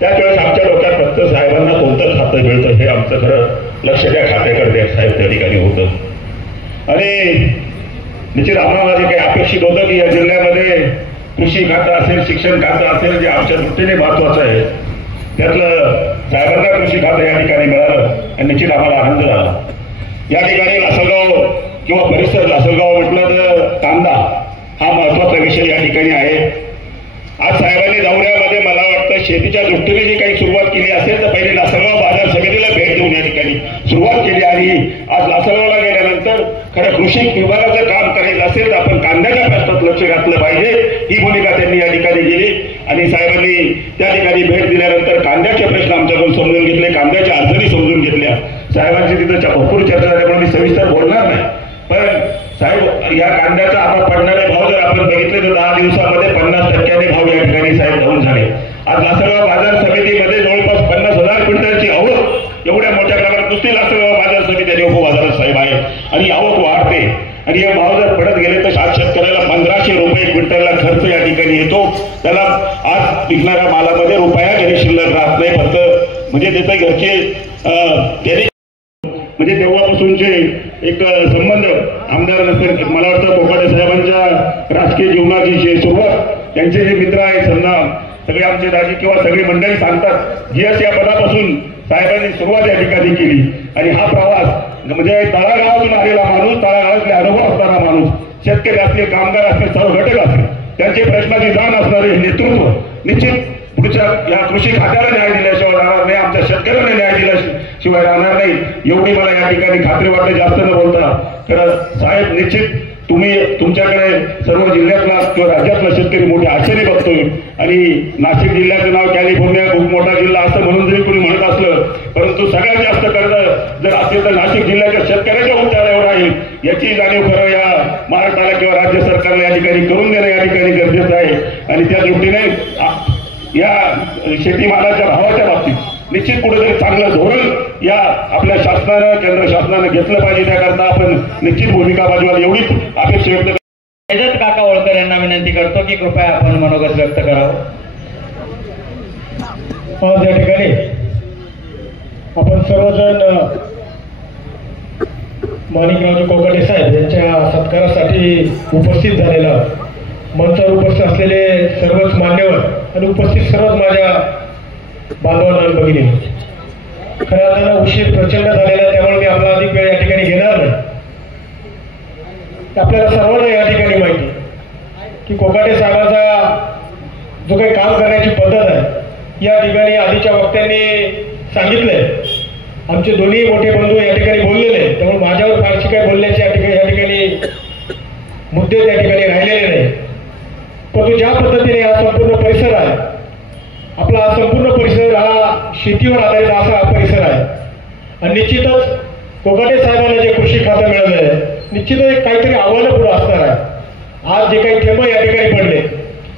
त्याच वेळेस आमच्या डोक्यात फक्त साहेबांना कोणतं खातं मिळतं हे आमचं खरं लक्ष त्या खात्याकडे साहेब त्या ठिकाणी होतं. आणि निश्चित आम्हाला जे काही अपेक्षित होतं की या जिल्ह्यामध्ये कृषी खातं असेल, शिक्षण खातं असेल, जे आमच्या दृष्टीने महत्वाचं आहे, त्यातलं साहेबांना कृषी खातं या ठिकाणी मिळालं आणि निश्चित आम्हाला आनंद झाला. या ठिकाणी लासलगाव किंवा परिसर, लासलगाव म्हटलं तर कांदा हा महत्वाचा विषय या ठिकाणी आहे. आज साहेबांनी दौऱ्यामध्ये मला वाटतं शेतीच्या दृष्टीने जी काही सुरुवात केली असेल तर पहिले लासलगाव बाजार समितीला भेट देऊन या ठिकाणी सुरुवात केली. आणि आज लासलगावला गेल्यानंतर खरं कृषी विभागाचं काम करायचं असेल तर आपण कांद्याच्या प्रश्नात लक्ष घातलं पाहिजे, ही भूमिका त्यांनी या ठिकाणी केली. आणि साहेबांनी त्या ठिकाणी भेट दिल्यानंतर कांद्याचे प्रश्न आमच्याकडून समजून घेतले, कांद्याच्या अडचणी समजून घेतल्या. साहेबांची तिथं भरपूर चर्चा झाल्यामुळे मी सविस्तर बोलणार नाही. पण साहेब, या कांद्याचा आता पडणारे भाव जर आपण बघितले तर 10 दिवसामध्ये 50% भाव या ठिकाणी साहेब डाऊन झाले. आज लासलगाव बाजार समितीमध्ये जवळपास 50,000 क्विंटलची आवक एवढ्या मोठ्या प्रमाणात नुसती लासलगाव बाजार समिती आणि उपबाजारात साहेब आहे. आणि आवक वाढते आणि हे भाव जर पडत गेले तर आज शेतकऱ्याला 1500 रुपये क्विंटलला खर्च या ठिकाणी येतो. त्याला आज विकणाऱ्या मालामध्ये रुपया जरी शिल्लक राहत नाही. फक्त म्हणजे त्याचे घरचे म्हणजे तेव्हापासूनचे एक संबंध आमदार मला वाटतं कोकाटे साहेबांच्या राजकीय जीवनाची सुरुवात, त्यांचे जे मित्र आहेत समजा सगळे आमचे राजे किंवा सगळी मंडळी सांगतात, जीएस या पदापासून साहेबांनी सुरुवात या ठिकाणी केली. आणि हा प्रवास म्हणजे तळागाळातून आलेला माणूस, तळागाळातले अनुभव असणारा माणूस, शेतकरी असले, कामगार असले, सर्व घटक असले, त्यांचे प्रश्नाची जाण असणारे नेतृत्व निश्चित पुढच्या या कृषी खात्याला न्याय दिल्याशिवाय राहणार नाही, आमच्या शेतकऱ्यांना न्याय दिल्याशिवाय राहणार नाही, एवढी मला या ठिकाणी खात्री वाटते. जास्त न बोलता खरं साहेब, निश्चित तुम्ही तुमच्याकडे सर्व जिल्ह्यातला किंवा राज्यातला शेतकरी मोठ्या आशेने बघतोय. आणि नाशिक जिल्ह्याचं नाव कॅलिफोर्निया खूप मोठा जिल्हा असं म्हणून जरी कोणी म्हणत असलं, परंतु सगळ्यात जास्त कर्ज जर असेल तर नाशिक जिल्ह्याच्या शेतकऱ्याच्या उच्चारावर राहील, याची जाणीव खरं या महाराष्ट्राला किंवा राज्य सरकारला या ठिकाणी करून देणं या ठिकाणी गरजेचं आहे. आणि त्या दृष्टीने या शेतीमालाच्या भावाच्या बाबतीत निश्चित कुठेतरी चांगलं धोरण या आपल्या शासनानं, केंद्र शासनानं घेतलं पाहिजे. त्याकरता आपण निश्चित भूमिका बाजूला एवढीच अपेक्षा व्यक्त करतो. काका होळकर यांना विनंती करतो की कृपया आपण मनोगत व्यक्त करावं. त्या ठिकाणी आपण सर्वजण माणिकरावजी कोकाटे साहेब यांच्या सत्कारासाठी उपस्थित झालेला, मंचावर उपस्थित असलेले सर्वच मान्यवर आणि उपस्थित सर्वच माझ्या बांधवांना भगिनी, खरं आता उशीर प्रचंड झालेला आहे त्यामुळे मी आपला अधिक वेळ या ठिकाणी घेणार नाही. आपल्याला सर्वांना या ठिकाणी माहिती की कोकाटे साहेबांचा जो काही काम करण्याची पद्धत आहे या ठिकाणी आधीच्या वक्त्यांनी सांगितलंय. आमचे दोन्ही मोठे बंधू या ठिकाणी बोललेले, त्यामुळे माझ्यावर फारशी काही बोलण्याचे या ठिकाणी मुद्दे त्या ठिकाणी राहिलेले नाही. परंतु ज्या पद्धतीने हा संपूर्ण परिसर आहे, आपला हा संपूर्ण परिसर हा शेतीवर आधारित असा हा परिसर आहे. आणि निश्चितच कोकाटे साहेबांना जे कृषी खातं मिळालं आहे, निश्चितच काहीतरी आव्हानं पुढे असणार आहे. आज जे काही थेंब या ठिकाणी पडले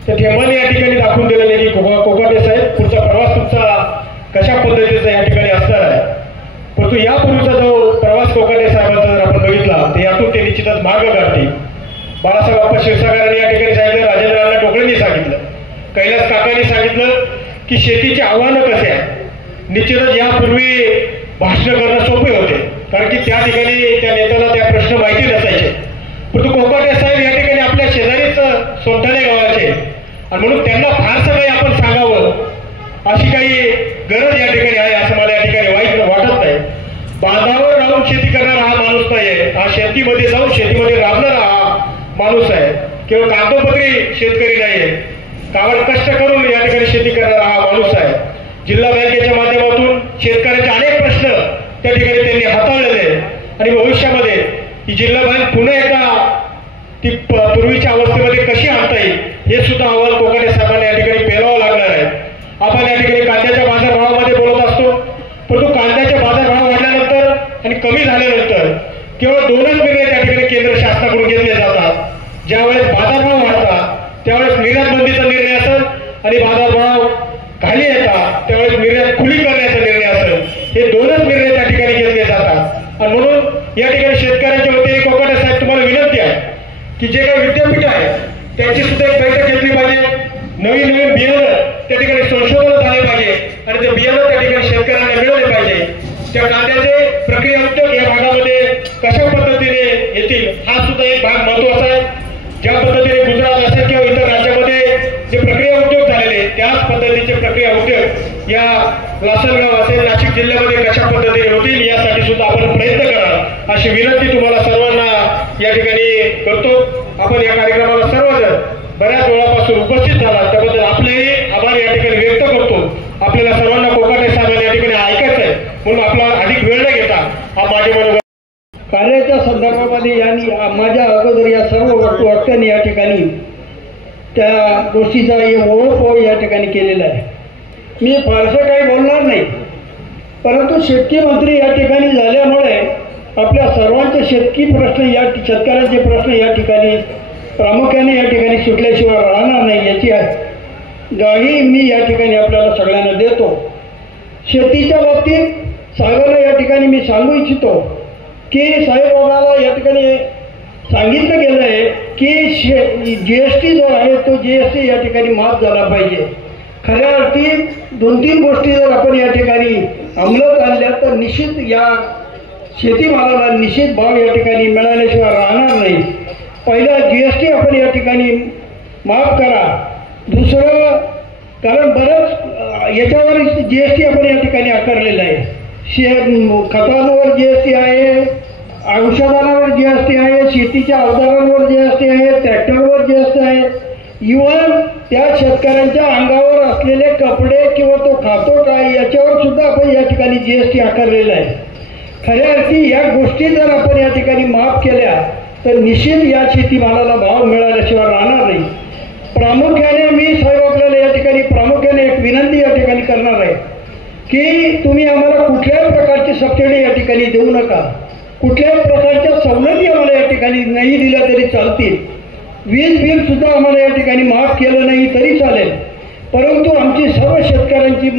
त्या थेंबाने या ठिकाणी दाखवून दिलेले की कोकाटे साहेब पुढचा प्रवास तुमचा कशा पद्धतीचा या ठिकाणी असणार आहे. परंतु यापूर्वीचा जो प्रवास कोकाटे साहेबांचा जर आपण बघितला तर यातून ते निश्चितच मार्ग काढतील. बाळासाहेब बाप्पा क्षीरसागरांनी या ठिकाणी सांगितलं, राजेंद्र टोकळेंनी सांगितलं, कैलास काकांनी सांगितलं की शेतीची आव्हानं कसे आहे. निश्चितच यापूर्वी भाषण करणं सोपे होते, कारण की त्या ठिकाणी त्या नेत्याला त्या प्रश्न माहिती नसायचे. परंतु कोकाटे साहेब या ठिकाणी आपल्या शेजारीच सोंठाणे गावाचे आणि म्हणून त्यांना फारसं काही आपण सांगावं अशी काही गरज या ठिकाणी आहे असं मला या ठिकाणी वाटत नाही. बांधावर राहून शेती करणारा हा माणूस नाहीये, हा शेतीमध्ये जाऊन शेतीमध्ये राबणारा हा माणूस आहे. केवळ कागदोपत्री शेतकरी नाहीये, कावड कष्ट करून या ठिकाणी शेती करणारा हा माणूस आहे. जिल्हा बँकेच्या माध्यमातून शेतकऱ्याचे अनेक प्रश्न त्या ठिकाणी त्यांनी हाताळलेले आणि भविष्यामध्ये ही जिल्हा बँक पुन्हा एकदा ती पूर्वीच्या अवस्थेमध्ये कशी आणता येईल हे सुद्धा आव्हान कोकाटे साहेबांना या ठिकाणी पेलावं लागणार आहे. आपण या ठिकाणी कांद्याच्या बाजारभावामध्ये बोलत असतो, परंतु कांद्याचे बाजारभाव वाढल्यानंतर आणि कमी झाल्यानंतर किंवा दोनच निर्णय त्या ठिकाणी केंद्र शासनाकडून घेतले जातात. ज्यावेळेस बाजारभाव वाढतात त्यावेळेस निर्यात बंदीचा निर्णय असेल आणि बाजारभाव खाली येतात त्यावेळेस निर्यात खुली करण्याचा निर्णय असेल, हे दोनच निर्णय त्या ठिकाणी घेतले जातात. आणि म्हणून या ठिकाणी शेतकऱ्यांच्या वतीने कोकाटे साहेब तुम्हाला विनंती आहे की जे काही विद्यापीठ आहे त्याची सुद्धा एक बैठक घेतली पाहिजे. नवीन बियाणं त्या ठिकाणी संशोधन झाले पाहिजे आणि ते बियाणं त्या ठिकाणी शेतकऱ्यांना मिळवले पाहिजे. त्या कांद्याचे प्रक्रिया उद्योग या भागामध्ये कशा पद्धतीने येतील हा सुद्धा एक भाग महत्वाचा आहे. ज्या पद्धतीने गुजरात असेल किंवा इतर राज्यामध्ये जे प्रक्रिया उद्योग झालेले त्याच पद्धतीचे प्रक्रिया उद्योग या लासलगाव असेल नाशिक जिल्ह्यामध्ये कशा पद्धतीने होतील यासाठी सुद्धा आपण प्रयत्न करा अशी विनंती तुम्हाला सर्वांना या ठिकाणी करतो. आपण या कार्यक्रमाला सर्वजण बऱ्याच वेळापासून उपस्थित झाला त्याबद्दल आपलेही आभार या ठिकाणी व्यक्त करतो. आपल्याला सर्वांना कोकाटे साहेबांना या ठिकाणी ऐकायचं आहे म्हणून आपला अधिक वेळ न घेता हा माझे मनोगत कार्याच्या संदर्भामध्ये यांनी माझ्या अगोदर या सर्व वक्त्यांनी या ठिकाणी त्या गोष्टीचा ओळख या ठिकाणी केलेला आहे. मी फारसं काही बोलणार नाही, परंतु शेतकी मंत्री या ठिकाणी झाल्यामुळे आपल्या सर्वांचे शेतकऱ्यांचे प्रश्न या ठिकाणी प्रामुख्याने या ठिकाणी सुटल्याशिवाय राहणार नाही याची ग्वाही मी या ठिकाणी आपल्याला सगळ्यांना देतो. शेतीच्या बाबतीत साहेबांना या ठिकाणी मी सांगू इच्छितो की साहेबांना या ठिकाणी सांगितलं गेलं आहे की GST जो आहे तो GST या ठिकाणी माफ झाला पाहिजे. खऱ्या अर्थी 2-3 गोष्टी जर आपण या ठिकाणी अंमलात आणल्या तर निश्चित या शेतीमालाला निश्चित भाव या ठिकाणी मिळाल्याशिवाय राहणार नाही. पहिला GST आपण या ठिकाणी माफ करा. दुसरं कारण बरंच याच्यावर GST आपण या ठिकाणी आकारलेलं आहे. खतांवर GST आहे, औषधांवर GST आहे, शेतीच्या अवजारांवर GST आहे, ट्रॅक्टरवर GST आहे, इव्हन त्या शेतकऱ्यांच्या अंगावर असलेले कपडे किंवा तो खातो काय याच्यावर सुद्धा आपण या ठिकाणी GST आकारलेला आहे. खऱ्या अर्थी या गोष्टी जर आपण या ठिकाणी माफ केल्या तर निश्चित या शेतीमालाला भाव मिळाल्याशिवाय राहणार नाही. प्रामुख्याने मी साहेब आपल्याला या ठिकाणी प्रामुख्याने एक विनंती या ठिकाणी करणार आहे की तुम्ही आम्हाला कुठल्याही प्रकारची सबसिडी या ठिकाणी देऊ नका. कुठल्याही प्रकारच्या सवलती आम्हाला या ठिकाणी नाही दिल्या तरी चालतील. वीज बिल सुद्धा आम्हाला या ठिकाणी माफ केलं नाही तरी चालेल, परंतु आमची सर्व शेतकऱ्यांची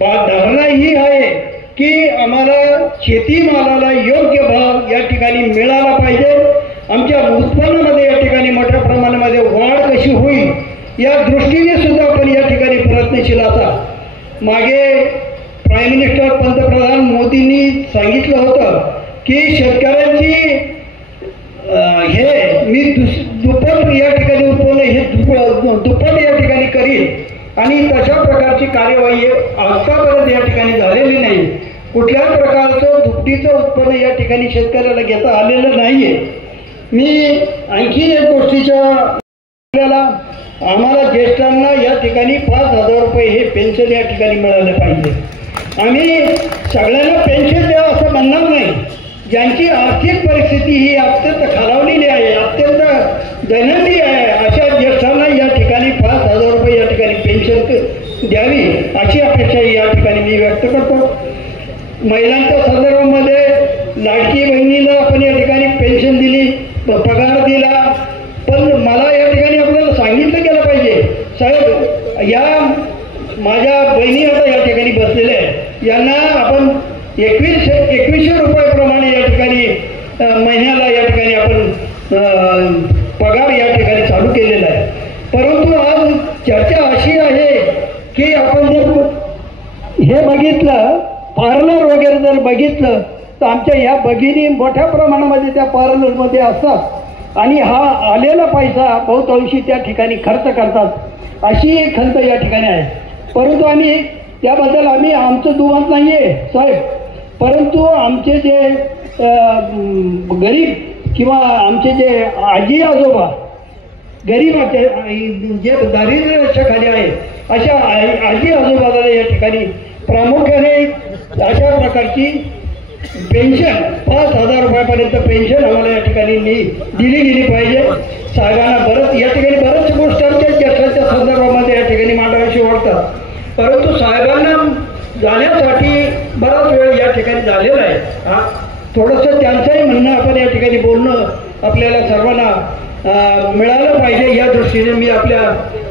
धारणा ही आहे की आम्हाला शेतीमालाला योग्य भाव या ठिकाणी मिळाला पाहिजे. आमच्या उत्पन्नामध्ये या ठिकाणी मोठ्या प्रमाणामध्ये वाढ कशी होईल या दृष्टीने सुद्धा आपण या ठिकाणी प्रयत्नशील असा. मागे प्राईम मिनिस्टर पंतप्रधान मोदींनी सांगितलं होतं की शेतकऱ्यांची मी दुप्पट या ठिकाणी उत्पन्न हे दुप्पट या ठिकाणी करीन आणि तशा प्रकारची कार्यवाही आतापर्यंत या ठिकाणी झालेली नाही. कुठल्याही प्रकारचं दुपटीचं उत्पन्न या ठिकाणी शेतकऱ्याला घेता आलेलं नाहीये. मी आणखी एक गोष्टीच्या आम्हाला ज्येष्ठांना या ठिकाणी 5,000 रुपये हे पेन्शन या ठिकाणी मिळालं पाहिजे. आम्ही सगळ्यांना पेन्शन द्या असं म्हणणार नाही. ज्यांची आर्थिक परिस्थिती ही अत्यंत खालावलेली आहे, अत्यंत दैनंदिन आहे, अशा ज्येष्ठांना या ठिकाणी 5,000 रुपये या ठिकाणी पेन्शन द्यावी अशी अपेक्षा या ठिकाणी मी व्यक्त करतो. महिलांच्या संदर्भामध्ये लाडकी बहिणीला आपण या ठिकाणी पेन्शन दिली, पगार दिला, पण मला या ठिकाणी आपल्याला सांगितलं गेलं पाहिजे साहेब या माझ्या बहिणी आता या ठिकाणी बसलेल्या आहेत, यांना आपण 2100 रुपयाप्रमाणे या ठिकाणी महिन्याला या ठिकाणी आपण पगार या ठिकाणी चालू केलेला आहे. परंतु आज चर्चा अशी आहे की आपण जर हे बघितलं पार्लर वगैरे जर बघितलं तर आमच्या या भगिनी मोठ्या प्रमाणामध्ये त्या पार्लरमध्ये असतात आणि हा आलेला पैसा बहुतांशी त्या ठिकाणी खर्च करतात अशी एक खंत या ठिकाणी आहे. परंतु त्याबद्दल आमचं दुमत नाही आहे साहेब, परंतु आमचे जे गरीब किंवा आमचे जे आजी आजोबा गरीब जे दारिद्र्य रेषेखाली आहे अशा आजी आजोबाला या ठिकाणी प्रामुख्याने अशा प्रकारची पेन्शन 5,000 रुपयापर्यंत पेन्शन आम्हाला या ठिकाणी दिली गेली पाहिजे. साहेबांना या ठिकाणी बऱ्याच गोष्टींच्या ज्येष्ठांच्या संदर्भामध्ये या ठिकाणी मांडाव्याशी वाटतात, परंतु साहेबांना जाण्यासाठी बराच वेळ या ठिकाणी झालेला आहे. थोडंसं त्यांचंही म्हणणं आपण या ठिकाणी बोलणं आपल्याला सर्वांना मिळालं पाहिजे, या दृष्टीने मी आपल्या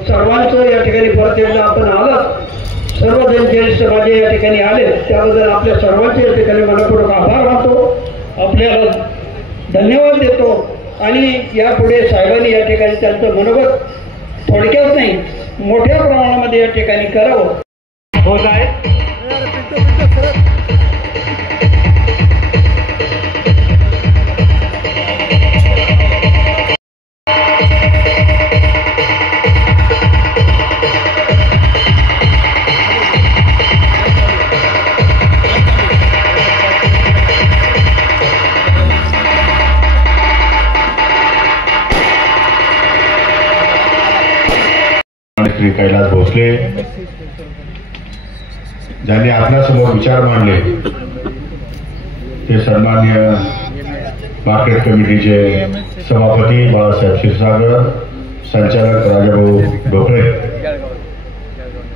सर्वांचं या ठिकाणी परत एकदा आपण आलात सर्वजण ज्येष्ठ माझे या ठिकाणी आले त्याबद्दल आपल्या सर्वांचे या ठिकाणी मनपूर्वक आभार मानतो, आपल्याला धन्यवाद देतो आणि यापुढे साहेबांनी या ठिकाणी त्यांचं मनोगत थोडक्यात नाही मोठ्या प्रमाणामध्ये या ठिकाणी करावं होत आहे. श्री कैलास भोसले ज्यांनी आपल्यासमोर विचार मांडले ते सन्मान्य मार्केट कमिटीचे सभापती बाळासाहेब क्षीरसागर, संचालक राजाभाऊ डोकळे,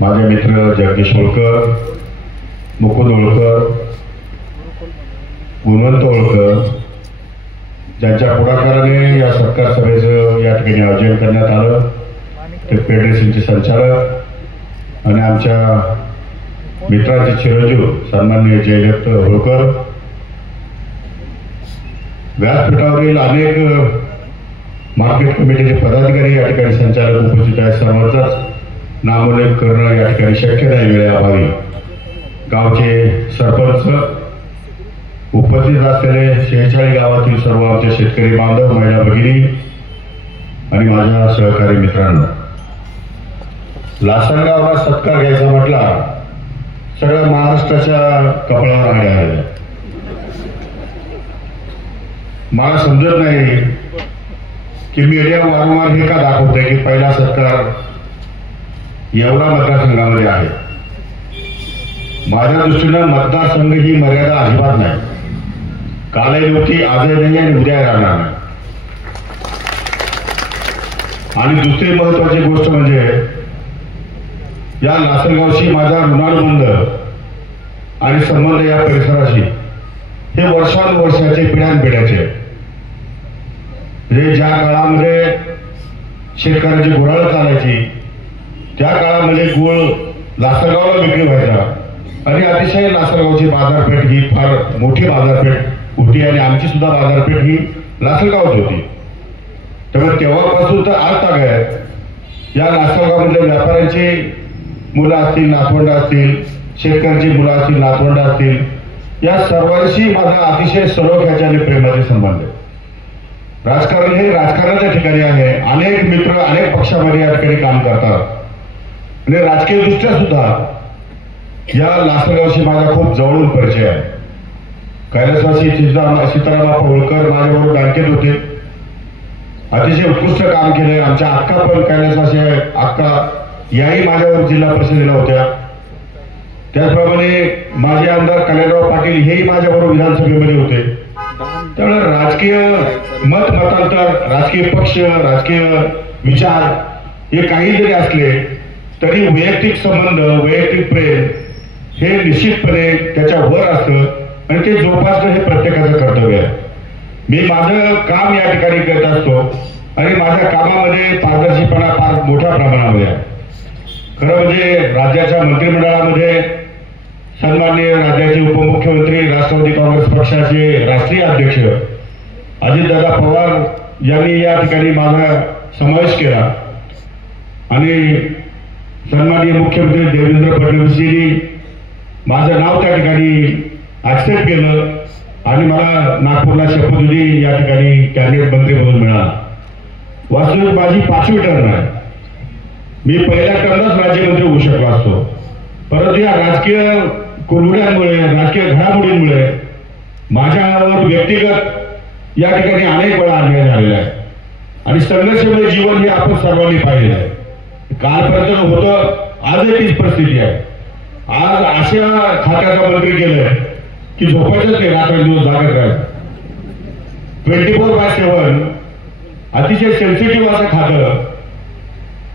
माझे मित्र जगदीश होळकर, मुकुंद होळकर, गुणवंत होळकर, ज्यांच्या पुढाकाराने या सत्कार सभेचं या ठिकाणी आयोजन करण्यात आलं, ते फेडरेशनचे संचालक आणि आमच्या मित्राचे चिरंजीव सन्माननीय जयदत्त होळकर, व्यासपीठावरील अनेक मार्केट कमिटीचे पदाधिकारी या ठिकाणी संचालक उपस्थित आहेत. सर्वांचाच नामोल्लेख करणं या ठिकाणी शक्य नाही वेळेअभावी. गावचे सरपंच, उपस्थित असलेले 46 गावातील सर्व आमचे शेतकरी बांधव, महिला भगिनी आणि माझ्या सहकारी मित्रांनो, लासलगावला सत्कार घ्यायचा म्हटला सगळ्या महाराष्ट्राच्या कपाळावर आले आहे. मला समजत नाही की मीडिया वारंवार हे का दाखवते की पहिला सत्कार एवढा मतदारसंघामध्ये आहे. माझ्या दृष्टीनं मतदारसंघ ही मर्यादा अजिबात नाही. कालही नव्हती, आजही नाही आणि उद्या राहणार नाही. आणि दुसरी महत्वाची गोष्ट म्हणजे या लासलगावशी माझा ऋणानुबंध आणि संबंध या परिसराशी हे वर्षानुवर्षाचे पिढ्यानपिढ्याचे. म्हणजे ज्या काळामध्ये शेतकऱ्याची गुऱ्हाळ चालायची त्या काळामध्ये गुळ लासलगावला विक्री व्हायचा आणि अतिशय लासलगावची बाजारपेठ ही फार मोठी बाजारपेठ होती आणि आमची सुद्धा बाजारपेठ ही लासलगावच होती. त्यामुळे तेव्हापासून तर आज तागायत या लासलगावमधल्या व्यापाऱ्यांची मुलं असतील, नातवंड असतील, शेतकऱ्यांची मुलं असतील, नातवंड असतील, या सर्वांशी माझा अतिशय सलोख्याचे आणि प्रेमाचे संबंध आहे. राजकारण हे राजकारणाच्या ठिकाणी आहे. अनेक मित्र अनेक पक्षामध्ये या ठिकाणी काम करतात आणि राजकीय दृष्ट्या सुद्धा या लासलगावशी माझा खूप जवळून परिचय आहे. कैलासवासी सीताराम होळकर माझ्याबरोबर बँकेत होते, अतिशय उत्कृष्ट काम केले. आमच्या अक्का पण कैलासवासी अक्का याही माझ्यावर जिल्हा परिषदेला होत्या. त्याचप्रमाणे माझे आमदार कल्याणराव पाटील हेही माझ्याबरोबर विधानसभेमध्ये होते. त्यामुळे राजकीय मतांतर, राजकीय पक्ष, राजकीय विचार हे काही जरी असले तरी वैयक्तिक संबंध, वैयक्तिक प्रेम हे निश्चितपणे त्याच्या वर असतं आणि ते जोपासणं हे प्रत्येकाचं कर्तव्य आहे. मी माझं काम या ठिकाणी करत असतो आणि माझ्या कामामध्ये पारदर्शीपणा फार मोठ्या प्रमाणामध्ये आहे. खरं म्हणजे राज्याच्या मंत्रिमंडळामध्ये सन्माननीय राज्याचे उपमुख्यमंत्री, राष्ट्रवादी काँग्रेस पक्षाचे राष्ट्रीय अध्यक्ष अजितदादा पवार यांनी या ठिकाणी माझा समावेश केला आणि सन्माननीय मुख्यमंत्री देवेंद्र फडणवीसजींनी माझं नाव त्या ठिकाणी ऍक्सेप्ट केलं आणि मला नागपूरला शपथविधी या ठिकाणी कॅबिनेट मंत्री म्हणून मिळाला. वास्तविक माझी 5वी टर्म आहे. मी पहिल्या टर्मलाच राज्यमंत्री होऊ शकलो असतो, परंतु या राजकीय कुरघोड्यांमुळे, राजकीय घडामोडींमुळे माझ्यावर व्यक्तिगत या ठिकाणी अनेक वेळा अन्याय झालेला आहे आणि संघर्षमय जीवन हे आपण सर्वांनी पाहिलेलं आहे. कालपर्यंत होतं, आजही तीच परिस्थिती आहे. आज अशा खात्याचा मंत्री केलंय की झोपायचंच नाही, रात्रंदिवस जागत राहायचं. 24/7 अतिशय सेन्सिटिव्ह असं खातं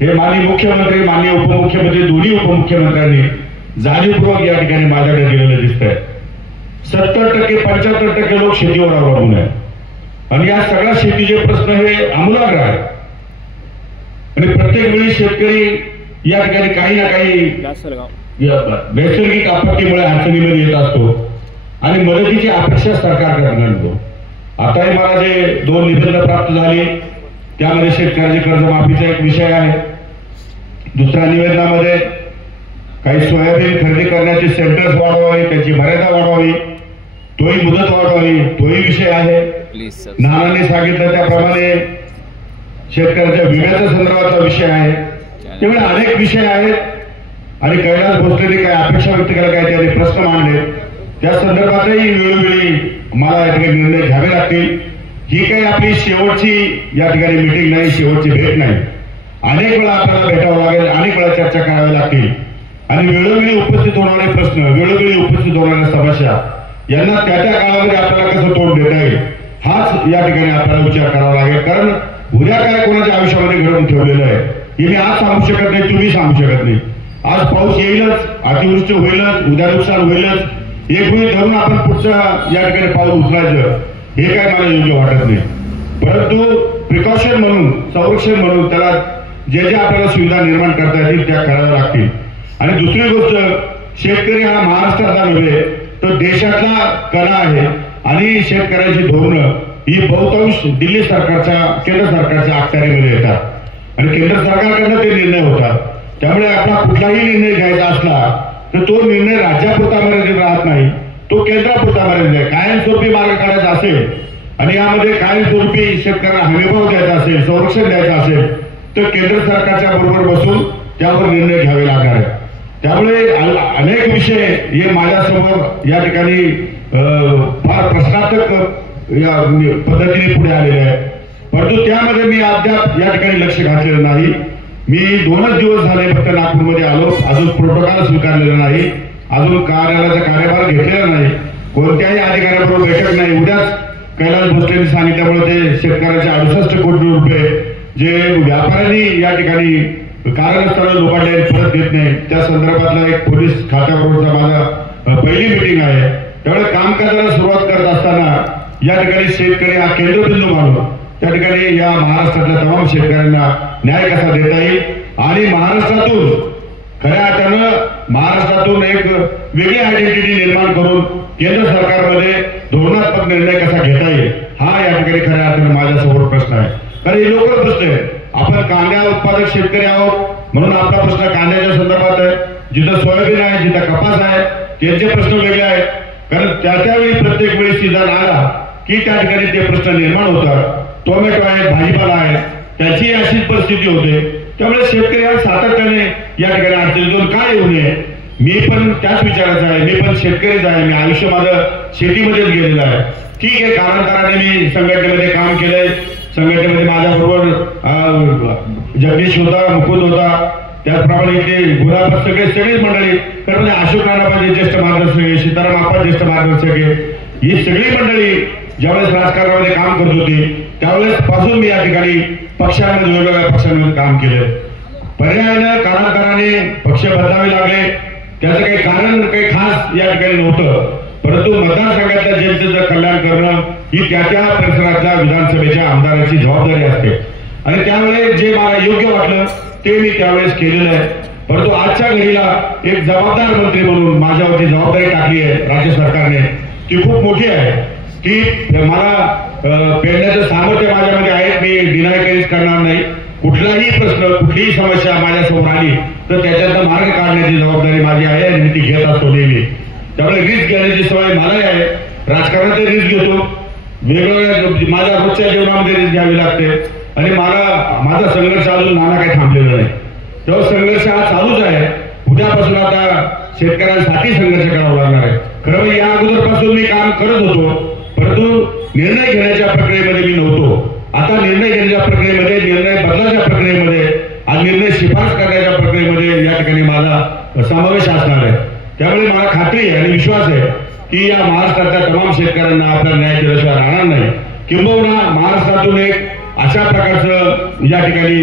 हे माननीय मुख्यमंत्री, माननीय उपमुख्यमंत्री, दोन्ही उपमुख्यमंत्र्यांनी जाणीवपूर्वक या ठिकाणी माझ्याकडे दिलेलं दिसतंय. 70% 75% लोक शेतीवर अवलंबून आहे आणि या सगळ्या शेतीचे प्रश्न हे आमूलाग्र आहेत आणि प्रत्येक वेळी शेतकरी या ठिकाणी काही ना काही नैसर्गिक आपत्तीमुळे अडचणीमध्ये येत असतो आणि मदतीची अपेक्षा सरकारकडे आणतो. आताही मला जे 2 निबंध प्राप्त झाले त्यामध्ये शेतकऱ्याचे कर्जमाफीचा एक विषय आहे. दुसऱ्या निवेदनामध्ये काही सोयाबीन खरेदी करण्याचे सेंटर्स वाढवावे, त्याची मर्यादा वाढवावी, तोही मुदत वाढवावी, तोही विषय आहे. नानांनी सांगितलं त्याप्रमाणे शेतकऱ्याच्या विम्याच्या संदर्भाचा विषय आहे. त्यामुळे अनेक विषय आहेत आणि कैलास भोसलेंनी काही अपेक्षा व्यक्त केल्या, काही त्यांनी प्रश्न मांडले, त्या संदर्भातही वेळोवेळी मला या ठिकाणी निर्णय घ्यावे लागतील. ही काही आपली शेवटची या ठिकाणी मिटिंग नाही, शेवटची भेट नाही. अनेक वेळा आपल्याला भेटावं लागेल, अनेक वेळा चर्चा कराव्या लागतील आणि वेळोवेळी उपस्थित होणारे प्रश्न, वेळोवेळी उपस्थित होणाऱ्या समस्या यांना त्या काळामध्ये आपल्याला कसं तोंड देता येईल हाच या ठिकाणी आपल्याला विचार करावा लागेल. कारण उद्या काय कोणाच्या आयुष्यामध्ये घडवून ठेवलेलं आहे हे मी आज सांगू शकत नाही, तुम्ही सांगू शकत नाही. आज पाऊस येईलच, अतिवृष्टी होईलच, उद्या नुकसान होईलच, एक वेळी धरून आपण पुढचं या ठिकाणी पाऊल उचलायचं हे काय मला योग्य वाटत नाही. परंतु प्रिकॉशन म्हणून, संरक्षण म्हणून त्याला जे आपल्याला सुविधा निर्माण करता येतील त्या कराव्या लागतील. आणि दुसरी गोष्ट, शेतकरी हा महाराष्ट्रातला नव्हे तर देशातला कणा आहे आणि शेतकऱ्याची धोरणं ही बहुतांश दिल्ली सरकारच्या, केंद्र सरकारच्या अखत्यारीमध्ये येतात आणि केंद्र सरकारकडनं ते निर्णय होतात. त्यामुळे आपला कुठलाही निर्णय घ्यायचा असला तर तो निर्णय राज्यापुरता मर्यादित राहत नाही, तो केंद्रापुरता मर्यादित आहे. कायमस्वरूपी मार्ग काढायचा असेल आणि यामध्ये कायमस्वरूपी शेतकऱ्यांना हमीभाव द्यायचा असेल, संरक्षण द्यायचं असेल तर केंद्र सरकारच्या बरोबर बसून त्यावर निर्णय घ्यावे लागणार आहे. त्यामुळे अनेक विषय हे माझ्यासमोर या ठिकाणी फार प्रश्नार्थक या पद्धतीने पुढे आलेले आहे. परंतु त्यामध्ये मी अद्याप या ठिकाणी लक्ष घातलेलं नाही. मी 2च दिवस झाले फक्त नागपूरमध्ये आलो, अजून प्रोटोकॉल स्वीकारलेला नाही, अजून कार्यालयाचा कार्यभार घेतलेला नाही, कोणत्याही अधिकाऱ्याबरोबर बैठक नाही. उद्याच कैलास भोसलेंनी सांगितल्यामुळे ते शेतकऱ्याचे 68 कोटी रुपये जे व्यापाऱ्यांनी या ठिकाणी कारणास्तव लोकांना परत देत नाही त्या संदर्भातला एक पोलीस खात्याबरोबरचा माझा पहिली मिटिंग आहे. त्यामुळे कामकाजाला सुरुवात करत असताना या ठिकाणी शेतकरी हा केंद्रबिंदू मानून त्या ठिकाणी या महाराष्ट्रातल्या तमाम शेतकऱ्यांना न्याय कसा देता येईल आणि महाराष्ट्रातून खऱ्या अर्थानं महाराष्ट्रातून एक वेगळी आयडेंटिटी निर्माण करून केंद्र सरकारमध्ये धोरणात्मक निर्णय कसा घेता येईल हा या ठिकाणी खऱ्या अर्थानं माझ्यासमोर प्रश्न आहे. कारण हे लोकल प्रश्न आहे. आपण कांदा उत्पादक शेतकरी आहोत म्हणून आपला प्रश्न कांद्याच्या संदर्भात आहे. जिथं सोयाबीन आहे, जिथं कपास आहे त्यांचे प्रश्न वेगळे आहेत. कारण त्यावेळी प्रत्येक वेळी सीझन आला की त्या ठिकाणी ते प्रश्न निर्माण होतात. टोमॅटो आहे, भाजीपाला आहे, त्याची अशीच परिस्थिती होते. त्यामुळे शेतकरी हा सातत्याने या ठिकाणी अडचणीतून काय येऊ नये. मी पण त्याच विचाराचा आहे, मी पण शेतकरीच आहे, मी आयुष्य माझं शेतीमध्येच गेलेलं आहे. ठीक आहे, कालांतराने मी संघटनेमध्ये काम केलंय, संघटनेमध्ये माझ्याबरोबर जगदीश होता, मुकुंद होता, त्याचप्रमाणे इथे गुलाब सगळीच मंडळी, कारण अशोक नानापाजे ज्येष्ठ मार्गदर्शक आहे, सीताराम आप्पा ज्येष्ठ मार्गदर्शक आहे, ही सगळी मंडळी ज्यावेळेस राजकारणामध्ये काम करत होती त्यावेळेस पासून मी या ठिकाणी पक्षांमध्ये, वेगवेगळ्या पक्षांमध्ये काम केलं. पर्यायानं कालांतराने पक्ष बदलावे लागले, त्याचं काही कारण काही खास या ठिकाणी नव्हतं. परंतु मतदारसंघातल्या जनतेचं कल्याण करणं ही त्या परिसरातल्या विधानसभेच्या आमदाराची जबाबदारी असते आणि त्यामुळे जे मला योग्य वाटलं ते मी त्यावेळेस केलेलं आहे. परंतु आजच्या घडीला एक जबाबदार मंत्री म्हणून माझ्यावरती जबाबदारी टाकली आहे राज्य सरकारने, ती खूप मोठी आहे. ती मला पेडण्याचं सामर्थ्य माझ्यामध्ये आहे, मी डिनाय कधीच करणार नाही. कुठलाही प्रश्न, कुठलीही समस्या माझ्यासमोर आली तर त्याच्यातनं मार्ग काढण्याची जबाबदारी माझी आहे आणि मी ती घेत असतो नेहमी. त्यामुळे रिस्क घेण्याची सवय मलाही आहे. राजकारणात रिस्क घेतो, वेगवेगळ्या माझ्या रोजच्या जीवनामध्ये रिस्क घ्यावी लागते आणि माझा संघर्ष अजून नाना काही थांबलेला नाही. तो संघर्ष हा चालूच आहे. उद्यापासून आता शेतकऱ्यांसाठी संघर्ष करावा लागणार आहे. खरं म्हणजे या अगोदरपासून मी काम करत होतो, परंतु निर्णय घेण्याच्या प्रक्रियेमध्ये मी नव्हतो. आता निर्णय घेण्याच्या प्रक्रियेमध्ये, निर्णय बदलाच्या प्रक्रियेमध्ये आणि निर्णय शिफारस करण्याच्या प्रक्रियेमध्ये या ठिकाणी माझा समावेश असणार आहे. त्यामुळे मला खात्री आहे आणि विश्वास आहे की या महाराष्ट्रातल्या तमाम शेतकऱ्यांना आपल्याला न्याय दिल्याशिवाय राहणार नाही. किंबहुना महाराष्ट्रातून एक अशा प्रकारचं या ठिकाणी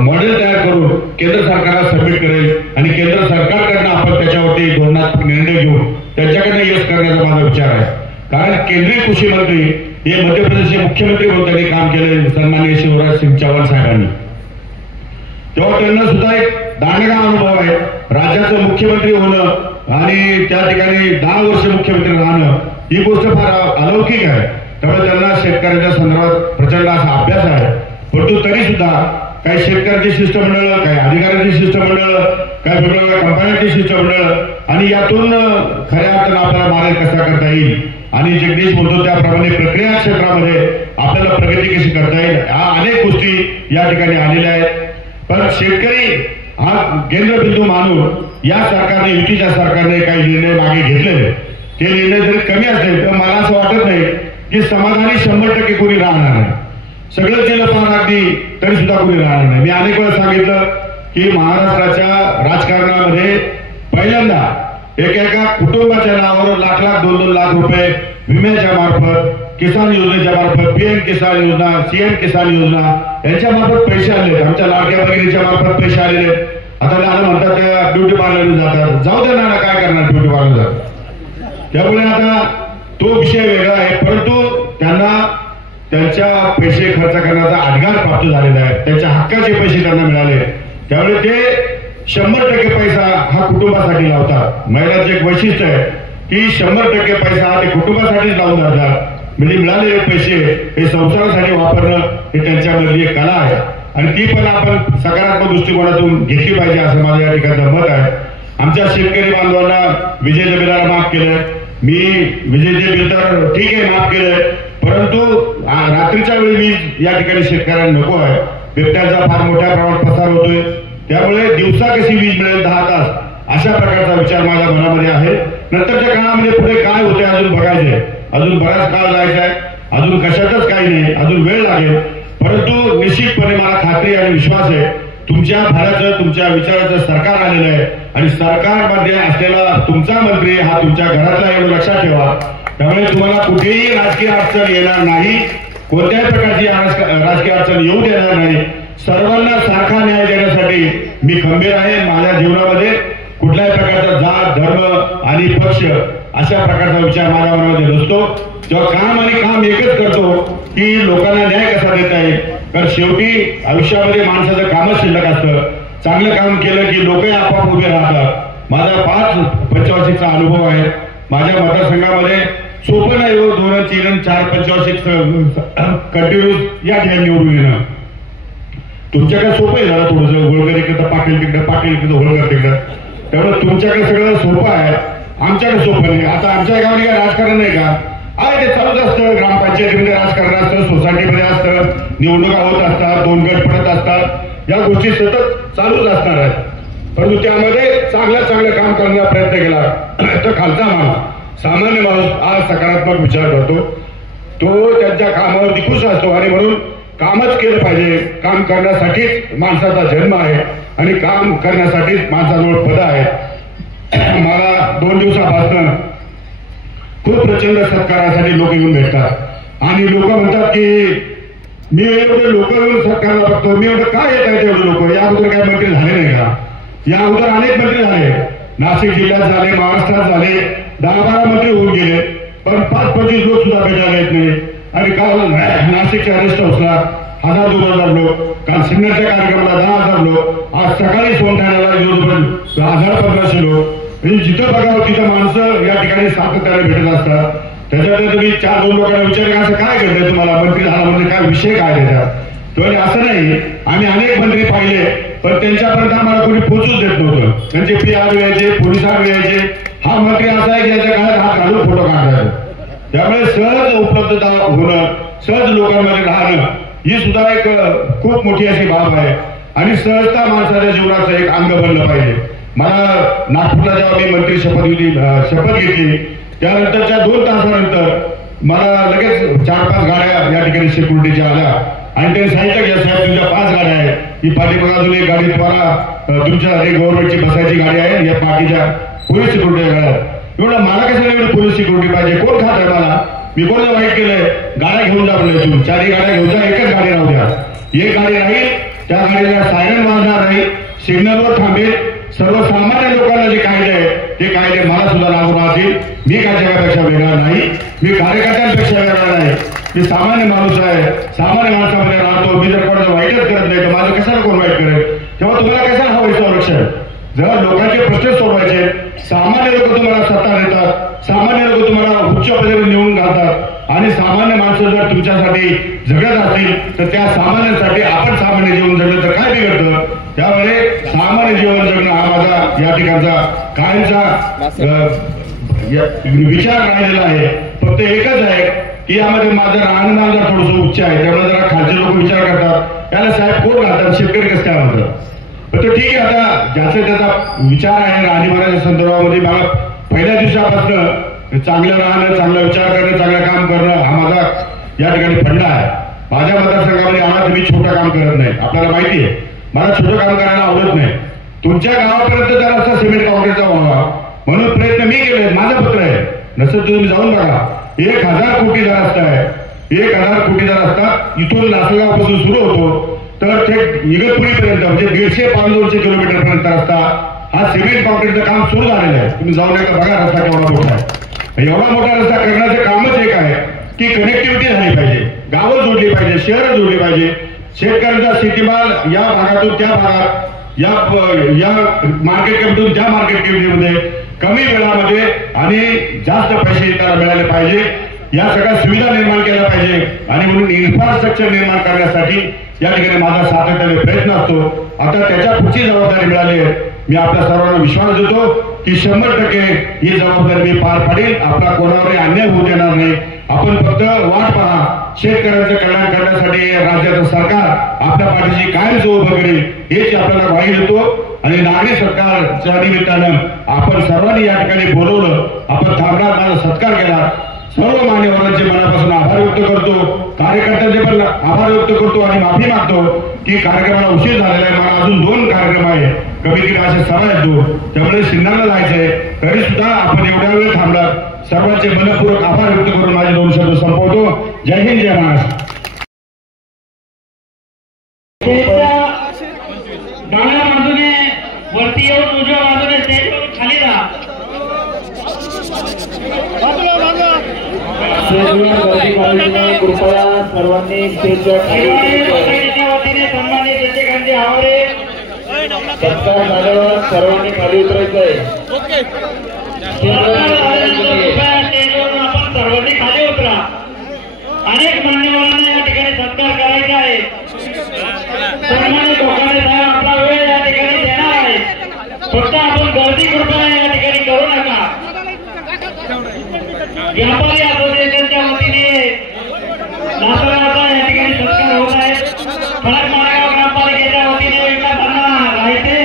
मॉडेल तयार करून केंद्र सरकारला सबमिट करेल आणि केंद्र सरकारकडनं आपण त्याच्यावरती धोरणात्मक निर्णय घेऊन त्यांच्याकडनं यश करण्याचा माझा विचार आहे. कारण केंद्रीय कृषी मंत्री हे मध्य प्रदेशचे मुख्यमंत्री म्हणून त्यांनी काम केले सन्माननीय शिवराज सिंग चौहान साहेबांनी. तेव्हा त्यांना सुद्धा एक दांडगा अनुभव आहे. राज्याचं मुख्यमंत्री होणं आणि त्या ठिकाणी 10 वर्ष मुख्यमंत्री राहणं ही गोष्ट फार अलौकिक आहे. त्यामुळे त्यांना शेतकऱ्यांच्या संदर्भात प्रचंड असा अभ्यास आहे. परंतु तरी सुद्धा काही शेतकऱ्यांची शिष्टमंडळ, काही अधिकाऱ्यांची शिष्टमंडळ, काही वेगवेगळ्या कंपन्यांची शिष्टमंडळ आणि यातून खऱ्या अर्थानं आपल्याला मार्ग कसा करता येईल आणि जगदीश बोलतो त्याप्रमाणे प्रक्रिया क्षेत्रामध्ये आपल्याला प्रगती कशी करता येईल या अनेक गोष्टी या ठिकाणी आलेल्या आहेत. पण शेतकरी हा केंद्रबिंदू मानून या सरकारने, युतीच्या सरकारने काही निर्णय मागे घेतलेले. ते निर्णय जरी कमी असले तर मला असं वाटत नाही की समाधानी 100% कोणी राहणार नाही. सगळं केलं पण अगदी तरी सुद्धा कोणी राहणार नाही. मी अनेक वेळा सांगितलं की महाराष्ट्राच्या राजकारणामध्ये पहिल्यांदा एका कुटुंबाच्या नावावर लाख 2-2 लाख रुपये विम्याच्या मार्फत, किसान योजनेच्या मार्फत, PM किसान योजना, CM किसान योजना यांच्या मार्फत पैसे आले. आमच्या लाडक्या बहिणीच्या मार्फत पैसे आलेले. आता नाना म्हणतात त्या ब्युटी पार्लरला जातात. जाऊ दे नाना, काय करणार ब्युटी पार्लर जातात. त्यामुळे आता तो विषय वेगळा आहे. परंतु त्यांना त्यांच्या पैसे खर्च करण्याचा अधिकार प्राप्त झालेला आहे. त्यांच्या हक्काचे पैसे त्यांना मिळाले. त्यामुळे ते 100% पैसा हा कुटुंबासाठी लावतात. महिलांचं एक वैशिष्ट्य आहे की 100% पैसा हा ते कुटुंबासाठीच लावून जातात. म्हणजे मिळालेले पैसे हे संसारासाठी वापरणं हे त्यांच्यामधली एक कला आहे आणि ती पण आपण सकारात्मक दृष्टिकोनातून घेतली पाहिजे असं माझं या ठिकाणचं मत आहे. आमच्या शेतकरी बांधवांना विजेच्या बिलाला माफ केलं. मी विजेचे बिल तर ठीक आहे माफ केलंय, परंतु रात्रीच्या वेळी वीज या ठिकाणी शेतकऱ्यांना नको आहे. बिबट्याचा फार मोठ्या प्रमाणात प्रसार होतोय. त्यामुळे दिवसा कशी वीज मिळेल 10 तास अशा प्रकारचा विचार माझ्या मनामध्ये आहे. नंतरच्या काळामध्ये पुढे काय होते अजून बघायचंय. अजून बराच काळ जायचा आहे. अजून कशातच काही नाही. अजून वेळ लागेल. परंतु निश्चितपणे मला खात्री आणि विश्वास आहे तुमच्या भाड्याचं, तुमच्या विचाराचं सरकार आलेलं आहे आणि सरकारमध्ये असलेला तुमचा मंत्री हा तुमच्या घरातला एवढं लक्षात ठेवा. त्यामुळे तुम्हाला कुठेही राजकीय अडचण येणार नाही. कोणत्याही प्रकारची राजकीय अडचण येऊ देणार नाही. सर्वांना सारखा न्याय देण्यासाठी मी खंबीर आहे. माझ्या जीवनामध्ये कुठल्याही प्रकारचा जात, धर्म आणि पक्ष अशा प्रकारचा विचार माझ्या मनामध्ये नसतो. जेव्हा काम आणि काम एकच करतो की लोकांना न्याय कसा देता येईल. कारण शेवटी आयुष्यामध्ये माणसाचं कामच शिल्लक असतं. चांगलं काम केलं की लोकही आपोआप उभे राहतात. माझा 5 पंचवार्षिकचा अनुभव आहे. माझ्या मतदारसंघामध्ये सोपं नाही 2-3 4 पंचवार्षिक कंटिन्यूस या ठिकाणी निवडून येणं. तुमच्याकडे सोपं आहे जरा थोडंसं. होळकर इकडं, पाटील तिकडं, पाटील इकडं, होळकर तिकडं. त्यामुळे तुमच्याकडे सगळं सोपं आहे, आमच्याकडे सोपं नाही. आता आमच्या गावाने काय राजकारण नाही का? आहे ते चालूच असतं. ग्रामपंचायतीमध्ये राजकारण असतं, सोसायटीमध्ये असतं, निवडणुका होत असतात, 2 गट पडत असतात. या गोष्टी सतत चालूच असणार आहेत. परंतु त्यामध्ये चांगलं काम करण्याचा प्रयत्न केला तर खालचा माणूस, सामान्य माणूस आज सकारात्मक विचार करतो. तो त्यांच्या कामावरती खुश असतो आणि म्हणून कामच केलं पाहिजे. काम करण्यासाठीच माणसाचा जन्म आहे आणि काम करण्यासाठीच माणसाजवळ पद आहे. मला 2 दिवसापासून खूप प्रचंड सत्कारासाठी लोक येऊन भेटतात आणि लोक म्हणतात की मी एवढे लोक येऊन सत्कारला बघतो, मी एवढं काय येत आहे तेवढे लोक. या अगोदर काय मंत्री झाले नाही का? या अगोदर अनेक मंत्री झाले. नाशिक जिल्ह्यात झाले, महाराष्ट्रात झाले, 10-12 मंत्री होऊन गेले. पण 5-25 लोक सुद्धा भेटायला येत नाही. आणि काल नाशिकच्या रेस्ट हाऊसला 1000-2000 लोक, काल सिन्नरच्या कार्यक्रमाला 10,000 लोक, आज सकाळी सोनठाण्याला 1000-1500 लोक. म्हणजे जिथं बघावं तिथं माणसं या ठिकाणी सातत्याने भेटत असतात. त्याच्यात तुम्ही 4-2 लोकांना विचारलं असं काय घडलंय तुम्हाला, मंत्री झाला म्हणजे काय विषय काय त्याच्यात? तर असं नाही. आम्ही अनेक मंत्री पाहिले पण त्यांच्यापर्यंत आम्हाला कोणी पोहोचूच देत नव्हतं. त्यांचे PR यायचे, पोलिसांना यायचे. हा मंत्री असा आहे की याच्या काळात हात घालून फोटो काढायचा. त्यामुळे सहज उपलब्धता होणं, सहज लोकांमध्ये राहणं ही सुद्धा एक खूप मोठी अशी बाब आहे आणि सहजता माणसाच्या जीवनाचं एक अंग बनलं पाहिजे. मला नागपूरला जेव्हा मी मंत्री शपथ घेतली त्यानंतरच्या 2 तासानंतर मला लगेच 4-5 गाड्या या ठिकाणी सिक्युरिटीच्या आल्या आणि त्यांनी सांगितलं की साहेब तुमच्या 5 गाड्या आहेत. ही पाठीमागे अजून एक गाडी तुम्हाला तुमच्या गव्हर्नमेंटची बसायची गाडी आहे. या बाकीच्या पोलीस सिक्युरिटी गाड्या. एवढं मला कसं एवढी पोलीस सिक्युरिटी पाहिजे? कोण खात आहे मला? मी कोणाला वाईट केलंय? गाड्या घेऊन जा म्हणले तुम्ही, 4 गाड्या घेऊन जा, एकच गाडी राहू द्या. एक गाडी राहील, त्या गाडीला सायरन वाजणार नाही, सिग्नलवर थांबेल. सर्वसामान्य लोकांना जे कायदे आहे ते कायदे मला सुद्धा लागू राहतील. मी काय जगापेक्षा वेगळा नाही, मी कार्यकर्त्यांपेक्षा वेगळा नाही. मी सामान्य माणूस आहे, सामान्य माणसामध्ये राहतो, मी जर कोणाचं वाईटच करत नाही तर माझं कशाला कोण वाईट करेल, तेव्हा तुम्हाला कशाला हवं संरक्षण? जर लोकांचे प्रश्न सोडवायचे, सामान्य लोक तुम्हाला सत्ता देतात, सामान्य लोक तुम्हाला उच्च पदावर निवडून घालतात आणि सामान्य माणसं जर तुमच्यासाठी जगत असतील तर त्या सामान्यांसाठी आपण सामान्य जीवन जगलं तर काय बिघडतं? त्यामुळे सामान्य जीवन जगणं हा माझा या ठिकाणचा कायमचा विचार राहिलेला आहे. फक्त एकच आहे की यामध्ये माझं राहणं जरा थोडंसं उच्च आहे, त्यामुळे जरा खालचे लोक विचार करतात त्याला साहेब कोण घालतात, शेतकरी कसं काय म्हणतात. तर ठीक आहे, आता ज्याचा त्याचा विचार आहे राहणीमानाच्या संदर्भामध्ये मला पहिल्या दिवसापासून चांगलं राहणं, चांगला विचार करणं, चांगलं काम करणं हा माझा या ठिकाणी फंडा आहे. माझ्या मतदारसंघामध्ये आला तर मी छोटं काम करत नाही, आपल्याला माहिती आहे मला छोटं काम करायला आवडत नाही. तुमच्या गावापर्यंत जर असं सिमेंट काँक्रीटचा व्हावा म्हणून प्रयत्न मी केले, माझं पत्र आहे. नसेल तुम्ही जाऊन बघा, 1000 कोटी जर रस्ता आहे, 1000 कोटी जर रस्ता इथून लासलगावपासून सुरू होतो तर थेट इगतपुरीपर्यंत म्हणजे 150-200 किलोमीटर पर्यंत रस्ता हा सिमेंट काँक्रीटचं काम सुरू झालेलं आहे. तुम्ही जाऊन एकदा बघा रस्ता केवढा मोठा आहे. एवढा मोठा रस्ता करण्याचं कामच एक आहे की कनेक्टिव्हिटी झाली पाहिजे, गावं जोडली पाहिजे, शहरं जोडली पाहिजे. शेतकऱ्यांचा शेतीमाल या भागातून त्या भागात, या मार्केट कमिटीतून त्या मार्केट कमिटीमध्ये कमी वेळामध्ये आणि जास्त पैसे त्याला मिळाले पाहिजे. या सगळ्या सुविधा निर्माण केल्या पाहिजे आणि म्हणून इन्फ्रास्ट्रक्चर निर्माण करण्यासाठी या ठिकाणी माझा सातत्याने प्रयत्न असतो. आता त्याच्या पुढची जबाबदारी मिळाली आहे. मी आपल्या सर्वांना विश्वास देतो की 100% ही जबाबदारी मी पार पाडेल. आपला कोणावरही अन्याय होऊ देणार नाही. आपण फक्त वाट पहा, शेतकऱ्यांचं कल्याण करण्यासाठी राज्याचं सरकार आपल्या पाठीशी कायमच उभं करेल हेच आपल्याला ग्वाही देतो. आणि नागरी सरकारच्या निमित्तानं आपण सर्वांनी या ठिकाणी बोलवलं, आपण थांबणार, माझा सत्कार केला. सर्व मान्यवरांचे मनापासून आभार व्यक्त करतो, कार्यकर्त्यांचे पण आभार व्यक्त करतो आणि माफी मागतो की कार्यक्रमाला उशीर झालेला आहे. मला अजून 2 कार्यक्रम आहे, कमी कमी असे सभा आहेत, त्यामुळे शिंदाला जायचंय. तरी सुद्धा आपण एवढ्या वेळ थांबला. सर्वांचे मनपूर्वक आभार व्यक्त करून माझे 2 शब्द संपवतो. जय हिंद, जय महाराष्ट्र. डाव्या बाजूने वरती येऊन उजव्या बाजूने स्टेजवरून खाली राहा. कृपया सर्वांनी स्टेजच्या वतीने सन्मानित ज्येष्ठ आवडे सत्कार झाल्यावर सर्वांनी खाली उतरायचं आहे. स्टेजवरून आपण सर्वांनी खाली उतरा. अनेक मान्यवरांना या ठिकाणी सत्कार करायचा आहे. सन्मानित लोकांनी साहेब आपला वेळ या ठिकाणी देणार आहे. फक्त आपण गर्दी कृपया या ठिकाणी करू नका. व्यापारी असोसिएशनच्या वतीने लासलगावचा या ठिकाणी सत्कार होत आहे. खडक माळेगाव ग्रामपालिकेच्या वतीने विकासांना राहते.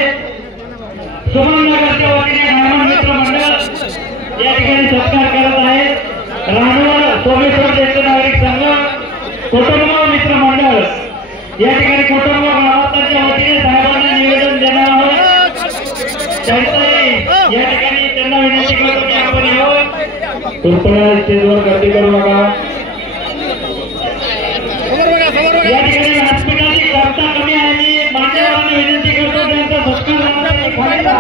सुमननगरच्या वतीने डायमंड मित्र मंडळ या ठिकाणी सत्कार करत आहे. राहणार सोमेश्वर ज्येष्ठ नागरिक संघ, कुटुंब मित्र मंडळ या ठिकाणी कुटुंब ग्रामस्थांच्या वतीने साहेबांना निवेदन देणार आहोत. या ठिकाणी त्यांना विनंती करतो की आपण यावं. कृपया स्टेजवर गर्दी करू नका. या ठिकाणी व्यासपीठाची क्षमता कमी आहे. मी मान्यवरांना विनंती करतो त्यांचा सत्कार खाली जा.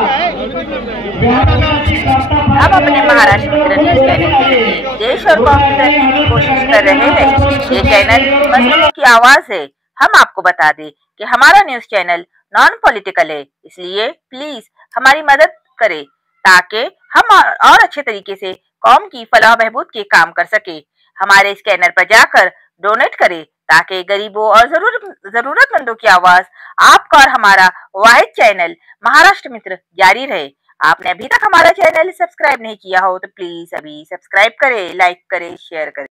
हम अपने महाराष्ट्र मित्र न्यूज चैनल के लिए देश और कौम की तरक्की की कोशिश कर रहे हैं। ये चैनल मजलूम की आवाज है। हम आपको बता दें कि हमारा न्यूज चैनल नॉन पॉलिटिकल है, इसलिए प्लीज हमारी मदद करें ताकि हम और अच्छे तरीके से कौम की फलाह बहबूद के काम कर सके। हमारे स्कैनर पर जाकर डोनेट करें ताकि गरीबों और जरूरतमंदों की आवाज आपका और हमारा वाहिद चैनल महाराष्ट्र मित्र जारी रहे। आपने अभी तक हमारा चैनल सब्सक्राइब नहीं किया हो तो प्लीज अभी सब्सक्राइब करें, लाइक करें, शेयर करें।